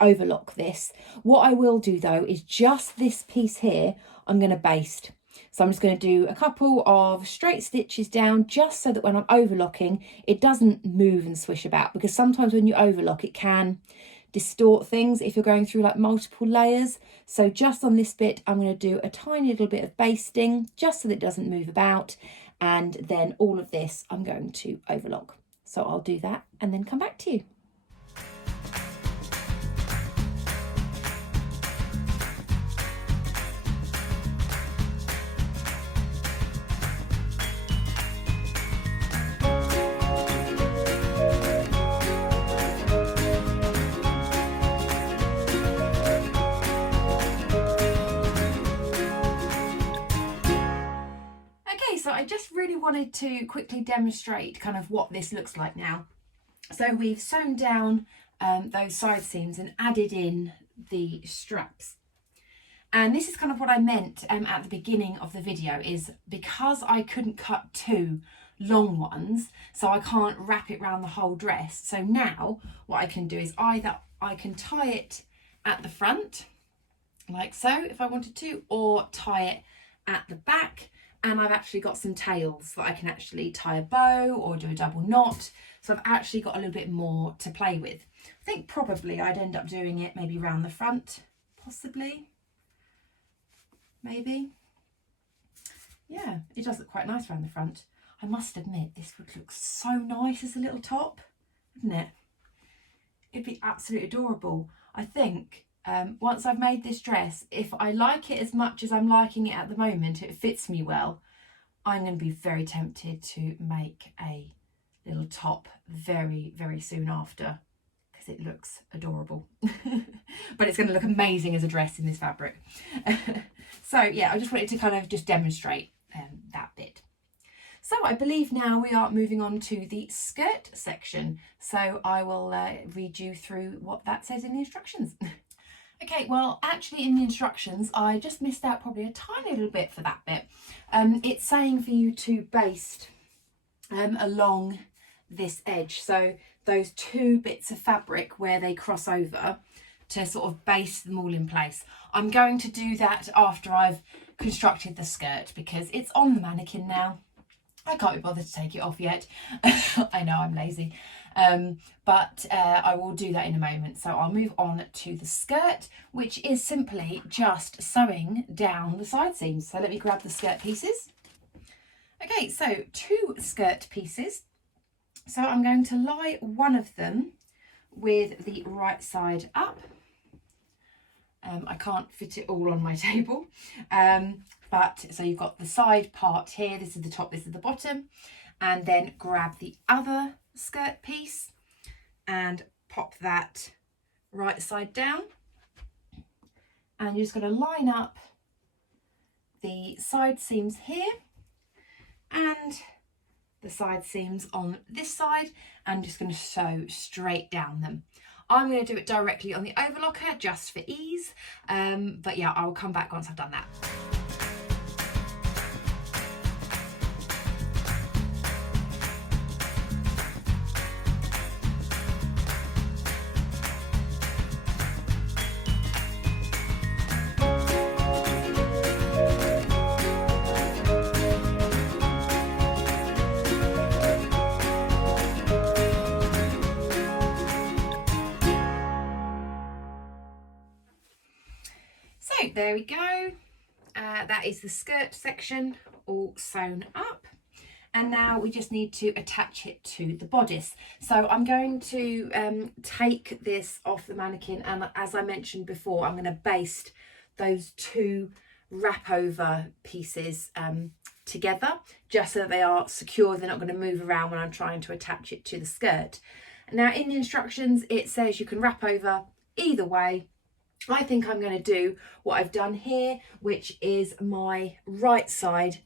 overlock this. What I will do though is just this piece here, I'm going to baste. So I'm just going to do a couple of straight stitches down, just so that when I'm overlocking, it doesn't move and swish about, because sometimes when you overlock, it can distort things if you're going through like multiple layers. So just on this bit, I'm going to do a tiny little bit of basting, just so that it doesn't move about. And then all of this I'm going to overlock. So I'll do that and then come back to you. So I just really wanted to quickly demonstrate kind of what this looks like now. So we've sewn down those side seams and added in the straps. And this is kind of what I meant at the beginning of the video, is because I couldn't cut 2 long ones, so I can't wrap it around the whole dress. So now what I can do is either I can tie it at the front, like so, if I wanted to, or tie it at the back. And I've actually got some tails that I can actually tie a bow or do a double knot. So I've actually got a little bit more to play with. I think probably I'd end up doing it maybe around the front, possibly, maybe. Yeah, it does look quite nice around the front. I must admit, this would look so nice as a little top, wouldn't it? It'd be absolutely adorable. I think once I've made this dress, if I like it as much as I'm liking it at the moment, it fits me well, I'm going to be very tempted to make a little top very, very soon after, because it looks adorable. But it's going to look amazing as a dress in this fabric. So yeah, I just wanted to kind of just demonstrate that bit. So I believe now we are moving on to the skirt section. So I will read you through what that says in the instructions. Okay, well, actually in the instructions, I just missed out probably a tiny little bit for that bit. It's saying for you to baste along this edge. So those 2 bits of fabric where they cross over, to sort of baste them all in place. I'm going to do that after I've constructed the skirt, because it's on the mannequin now. I can't be bothered to take it off yet. I know I'm lazy. But I will do that in a moment. So I'll move on to the skirt, which is simply just sewing down the side seams. So let me grab the skirt pieces. Okay, so 2 skirt pieces. So I'm going to lie one of them with the right side up. I can't fit it all on my table. But so you've got the side part here, this is the top, this is the bottom, and then grab the other skirt piece and pop that right side down. And you're just going to line up the side seams here and the side seams on this side. I'm just going to sew straight down them. I'm going to do it directly on the overlocker just for ease, but yeah, I will come back once I've done that. So there we go, that is the skirt section all sewn up, and now we just need to attach it to the bodice. So I'm going to take this off the mannequin, and as I mentioned before, I'm going to baste those two wrap over pieces together, just so that they are secure, they're not going to move around when I'm trying to attach it to the skirt. Now in the instructions it says you can wrap over either way. I think I'm going to do what I've done here, which is my right side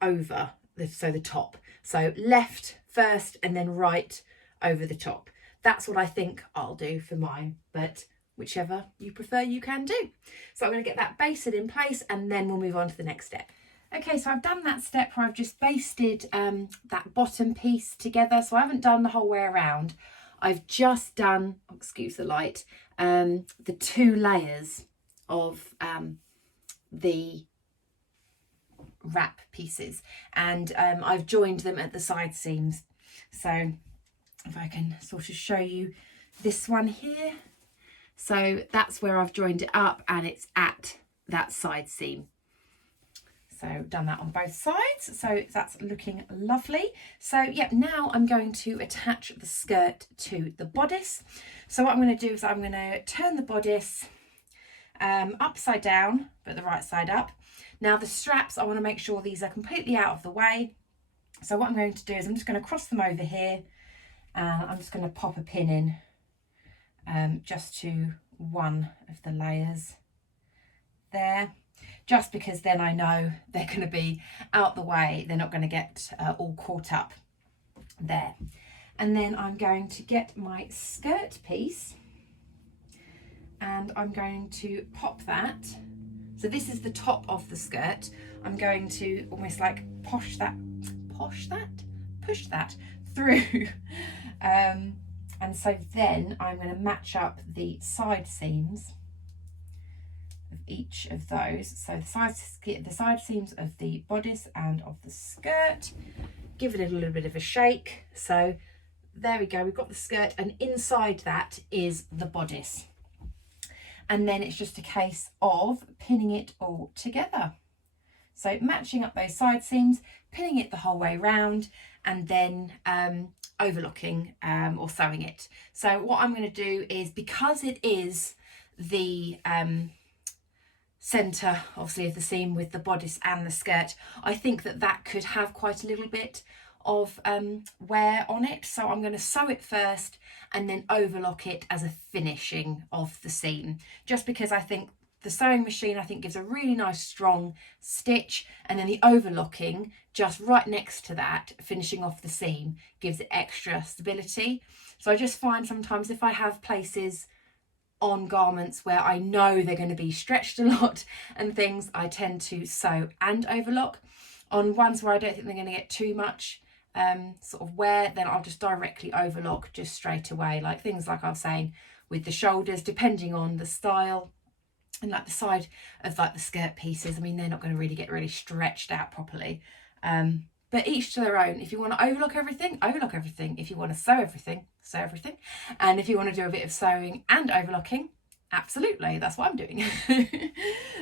over, so the top. So left first and then right over the top. That's what I think I'll do for mine, but whichever you prefer you can do. So I'm going to get that basted in place and then we'll move on to the next step. Okay, so I've done that step where I've just basted that bottom piece together. So I haven't done the whole way around. I've just done, oh, excuse the light, the two layers of the wrap pieces, and I've joined them at the side seams. So if I can sort of show you this one here, so that's where I've joined it up and it's at that side seam. So done that on both sides, so that's looking lovely. So yeah, now I'm going to attach the skirt to the bodice. So what I'm going to do is I'm going to turn the bodice upside down, but the right side up. Now the straps, I want to make sure these are completely out of the way. So what I'm going to do is I'm just going to cross them over here, and I'm just going to pop a pin in just to one of the layers there. Just because then I know they're going to be out the way, they're not going to get all caught up there. And then I'm going to get my skirt piece and I'm going to pop that. So this is the top of the skirt. I'm going to almost like push that through. And so then I'm going to match up the side seams of each of those. So the side seams of the bodice and of the skirt. Give it a little bit of a shake. So there we go, we've got the skirt, and inside that is the bodice. And then it's just a case of pinning it all together. So matching up those side seams, pinning it the whole way round, and then overlocking or sewing it. So what I'm going to do is, because it is the centre obviously of the seam with the bodice and the skirt, I think that that could have quite a little bit of wear on it. So I'm going to sew it first and then overlock it as a finishing of the seam, just because I think the sewing machine gives a really nice strong stitch, and then the overlocking just right next to that, finishing off the seam, gives it extra stability. So I just find sometimes if I have places on garments where I know they're going to be stretched a lot and things, I tend to sew and overlock. On ones where I don't think they're going to get too much sort of wear, then I'll just directly overlock just straight away, like things like I was saying with the shoulders, depending on the style. And like the side of like the skirt pieces, I mean, they're not going to really get really stretched out properly. But each to their own. If you want to overlock everything, overlock everything. If you want to sew everything, sew everything. And if you want to do a bit of sewing and overlocking, absolutely, that's what I'm doing.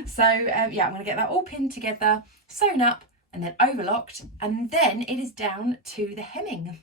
So yeah, I'm going to get that all pinned together, sewn up, and then overlocked, and then it is down to the hemming.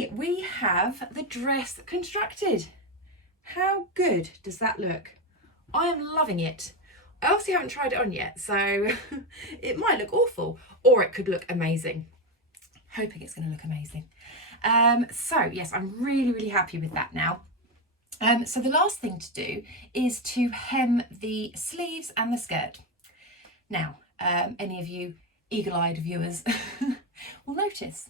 Okay, we have the dress constructed. How good does that look? I am loving it. I obviously haven't tried it on yet, so it might look awful, or it could look amazing. Hoping it's going to look amazing. So yes, I'm really, really happy with that now. So the last thing to do is to hem the sleeves and the skirt. Now, any of you eagle-eyed viewers will notice.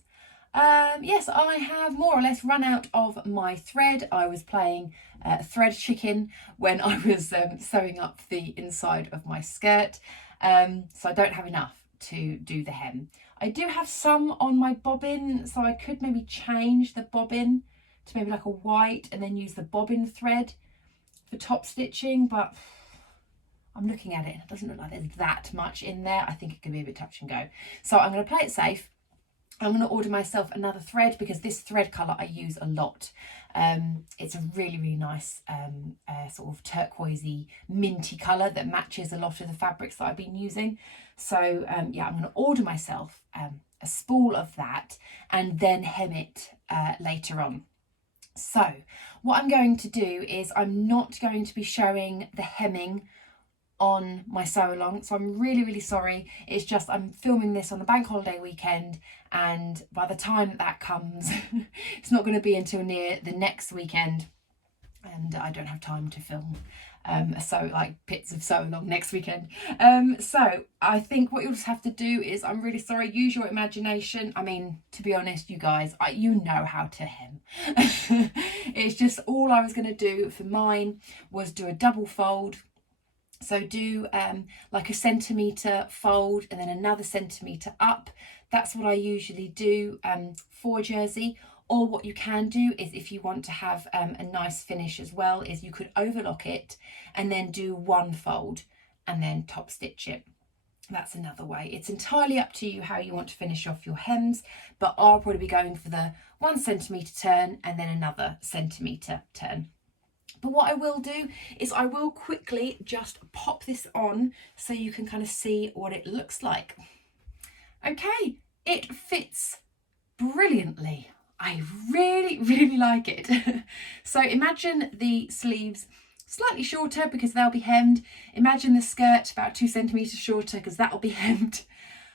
Yes, I have more or less run out of my thread. I was playing thread chicken when I was sewing up the inside of my skirt, so I don't have enough to do the hem. I do have some on my bobbin, so I could maybe change the bobbin to maybe like a white and then use the bobbin thread for top stitching, but I'm looking at it and it doesn't look like there's that much in there. I think it could be a bit touch and go. So I'm going to play it safe. I'm going to order myself another thread because this thread colour I use a lot. It's a really, really nice sort of turquoisey, minty colour that matches a lot of the fabrics that I've been using. So yeah, I'm going to order myself a spool of that and then hem it later on. So what I'm going to do is I'm not going to be showing the hemming on my sew along, so I'm really, really sorry. It's just I'm filming this on the bank holiday weekend, and by the time that comes it's not going to be until near the next weekend, and I don't have time to film like bits of sew along next weekend. So I think what you'll just have to do is, I'm really sorry, use your imagination. I mean, to be honest, you guys, you know how to hem. It's just all I was going to do for mine was do a double fold. So do like a centimetre fold and then another centimetre up. That's what I usually do for jersey. Or what you can do is, if you want to have a nice finish as well, is you could overlock it and then do one fold and then top stitch it. That's another way. It's entirely up to you how you want to finish off your hems, but I'll probably be going for the 1 centimetre turn and then another centimetre turn. But what I will do is I will quickly just pop this on so you can kind of see what it looks like. Okay, it fits brilliantly. I really, really like it. So imagine the sleeves slightly shorter because they'll be hemmed. Imagine the skirt about 2 centimetres shorter because that'll be hemmed.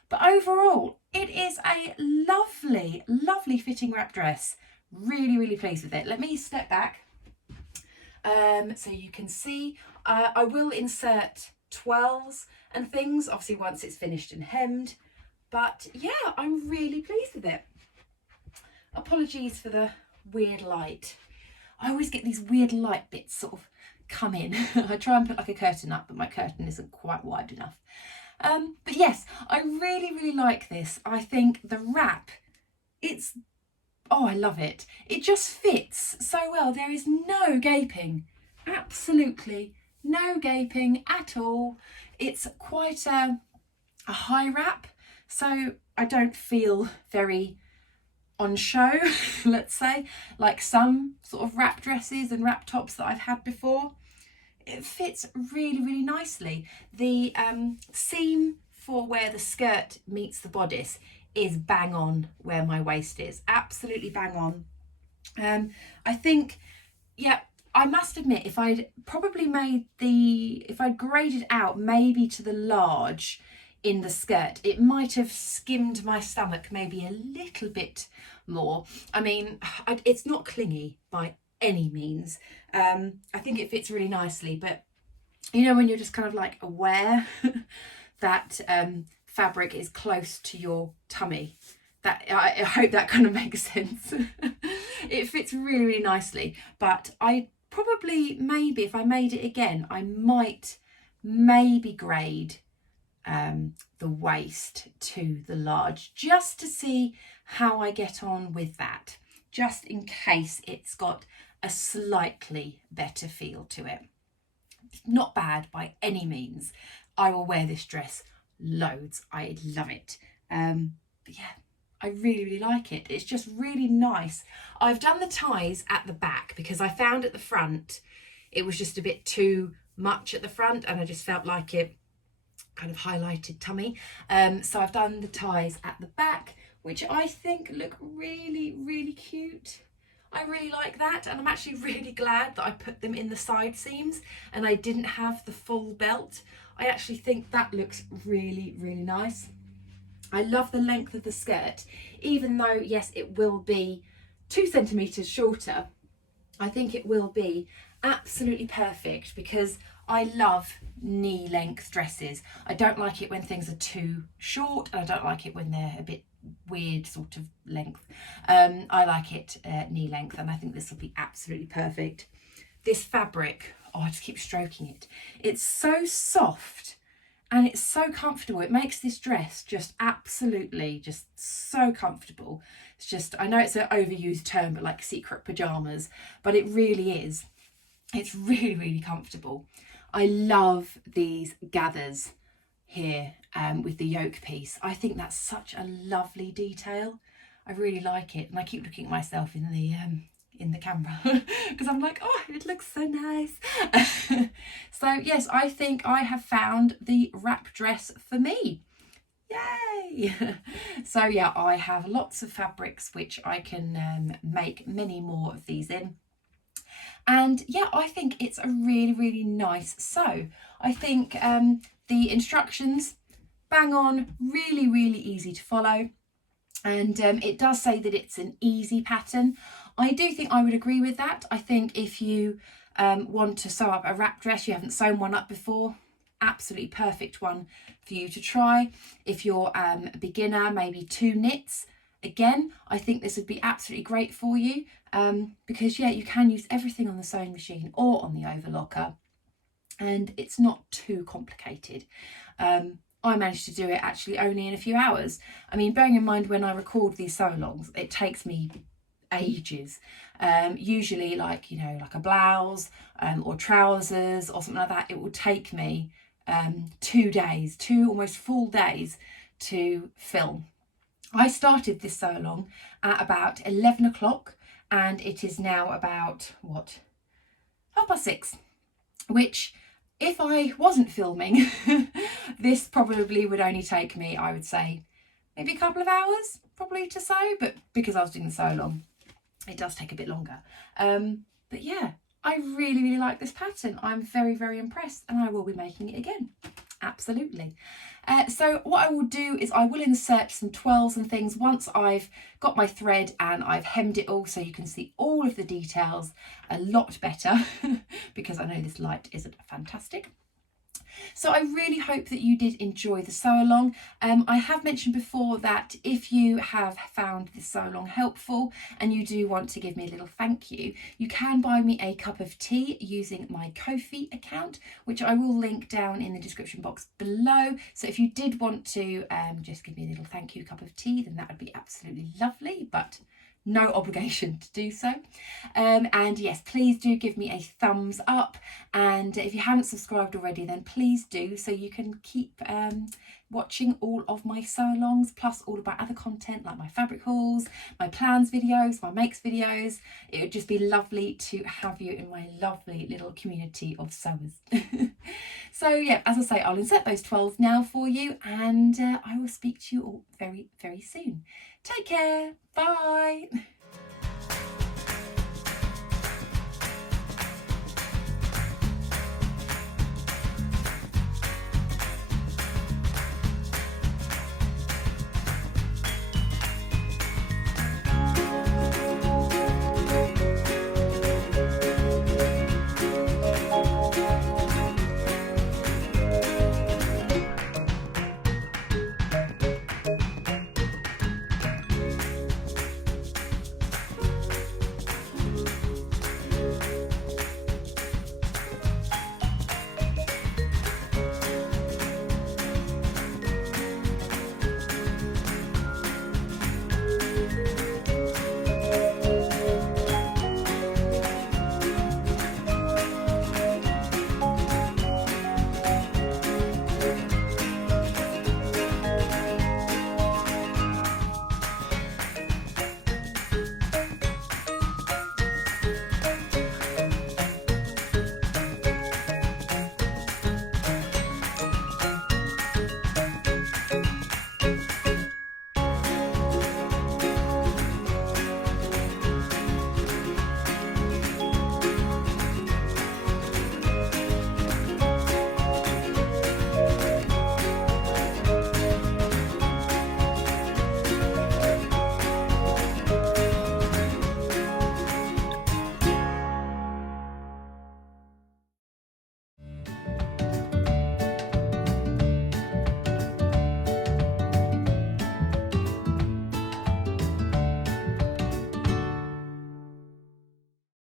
But overall, it is a lovely, lovely fitting wrap dress. Really, really pleased with it. Let me step back so you can see. I will insert twirls and things, obviously once it's finished and hemmed. But yeah, I'm really pleased with it. Apologies for the weird light. I always get these weird light bits sort of come in. I try and put like a curtain up, but my curtain isn't quite wide enough. But yes, I really, really like this. I think the wrap, oh, I love it. It just fits so well. There is no gaping, absolutely no gaping at all. It's quite a high wrap, so I don't feel very on show, let's say, like some sort of wrap dresses and wrap tops that I've had before. It fits really, really nicely. The seam for where the skirt meets the bodice is bang on where my waist is, absolutely bang on. I think, yeah, I must admit, if I'd graded out maybe to the large in the skirt, it might have skimmed my stomach maybe a little bit more. I mean, it's not clingy by any means. I think it fits really nicely, but you know, when you're just kind of like aware that fabric is close to your tummy, that I hope that kind of makes sense. It fits really, really nicely, but I probably, maybe if I made it again, I might maybe grade the waist to the large, just to see how I get on with that, just in case it's got a slightly better feel to it. Not bad by any means. I will wear this dress loads. I love it. But yeah, I really, really like it. It's just really nice. I've done the ties at the back because I found at the front it was just a bit too much at the front, and I just felt like it kind of highlighted tummy. So I've done the ties at the back, which I think look really, really cute. I really like that, and I'm actually really glad that I put them in the side seams and I didn't have the full belt. I actually think that looks really, really nice. I love the length of the skirt, even though, yes, it will be 2 centimetres shorter. I think it will be absolutely perfect because I love knee length dresses. I don't like it when things are too short, and I don't like it when they're a bit weird sort of length. I like it knee length, and I think this will be absolutely perfect. This fabric, oh, I just keep stroking it. It's so soft and it's so comfortable. It makes this dress just absolutely just so comfortable. It's just, I know it's an overused term, but like secret pajamas, but it really is. It's really, really comfortable. I love these gathers here with the yoke piece. I think that's such a lovely detail. I really like it, and I keep looking at myself in the camera because I'm like, oh, it looks so nice. So yes, I think I have found the wrap dress for me. Yay! So yeah, I have lots of fabrics which I can make many more of these in. And yeah, I think it's a really, really nice sew. I think the instructions, bang on, really, really easy to follow. And it does say that it's an easy pattern. I do think I would agree with that. I think if you want to sew up a wrap dress, you haven't sewn one up before, absolutely perfect one for you to try. If you're a beginner, maybe 2 knits, again, I think this would be absolutely great for you because yeah, you can use everything on the sewing machine or on the overlocker, and it's not too complicated. I managed to do it actually only in a few hours. I mean, bearing in mind when I record these sew-alongs, it takes me ages. Usually like, you know, like a blouse or trousers or something like that, it will take me 2 days, 2 almost full days to film. I started this sew-along at about 11 o'clock and it is now about, what, 6:30, which if I wasn't filming, this probably would only take me, I would say, maybe a couple of hours probably to sew, but because I was doing the sew-along, it does take a bit longer. But yeah, I really, really like this pattern. I'm very, very impressed, and I will be making it again. Absolutely. So what I will do is I will insert some twirls and things once I've got my thread and I've hemmed it all, so you can see all of the details a lot better because I know this light isn't fantastic. So I really hope that you did enjoy the sew along. I have mentioned before that if you have found this sew along helpful and you do want to give me a little thank you, you can buy me a cup of tea using my Ko-fi account, which I will link down in the description box below. So if you did want to just give me a little thank you cup of tea, then that would be absolutely lovely, but no obligation to do so. And yes, please do give me a thumbs up, and if you haven't subscribed already, then please do, so you can keep watching all of my sew-alongs, plus all of my other content like my fabric hauls, my plans videos, my makes videos. It would just be lovely to have you in my lovely little community of sewers. So yeah, as I say, I'll insert those twirls now for you, and I will speak to you all very, very soon. Take care. Bye.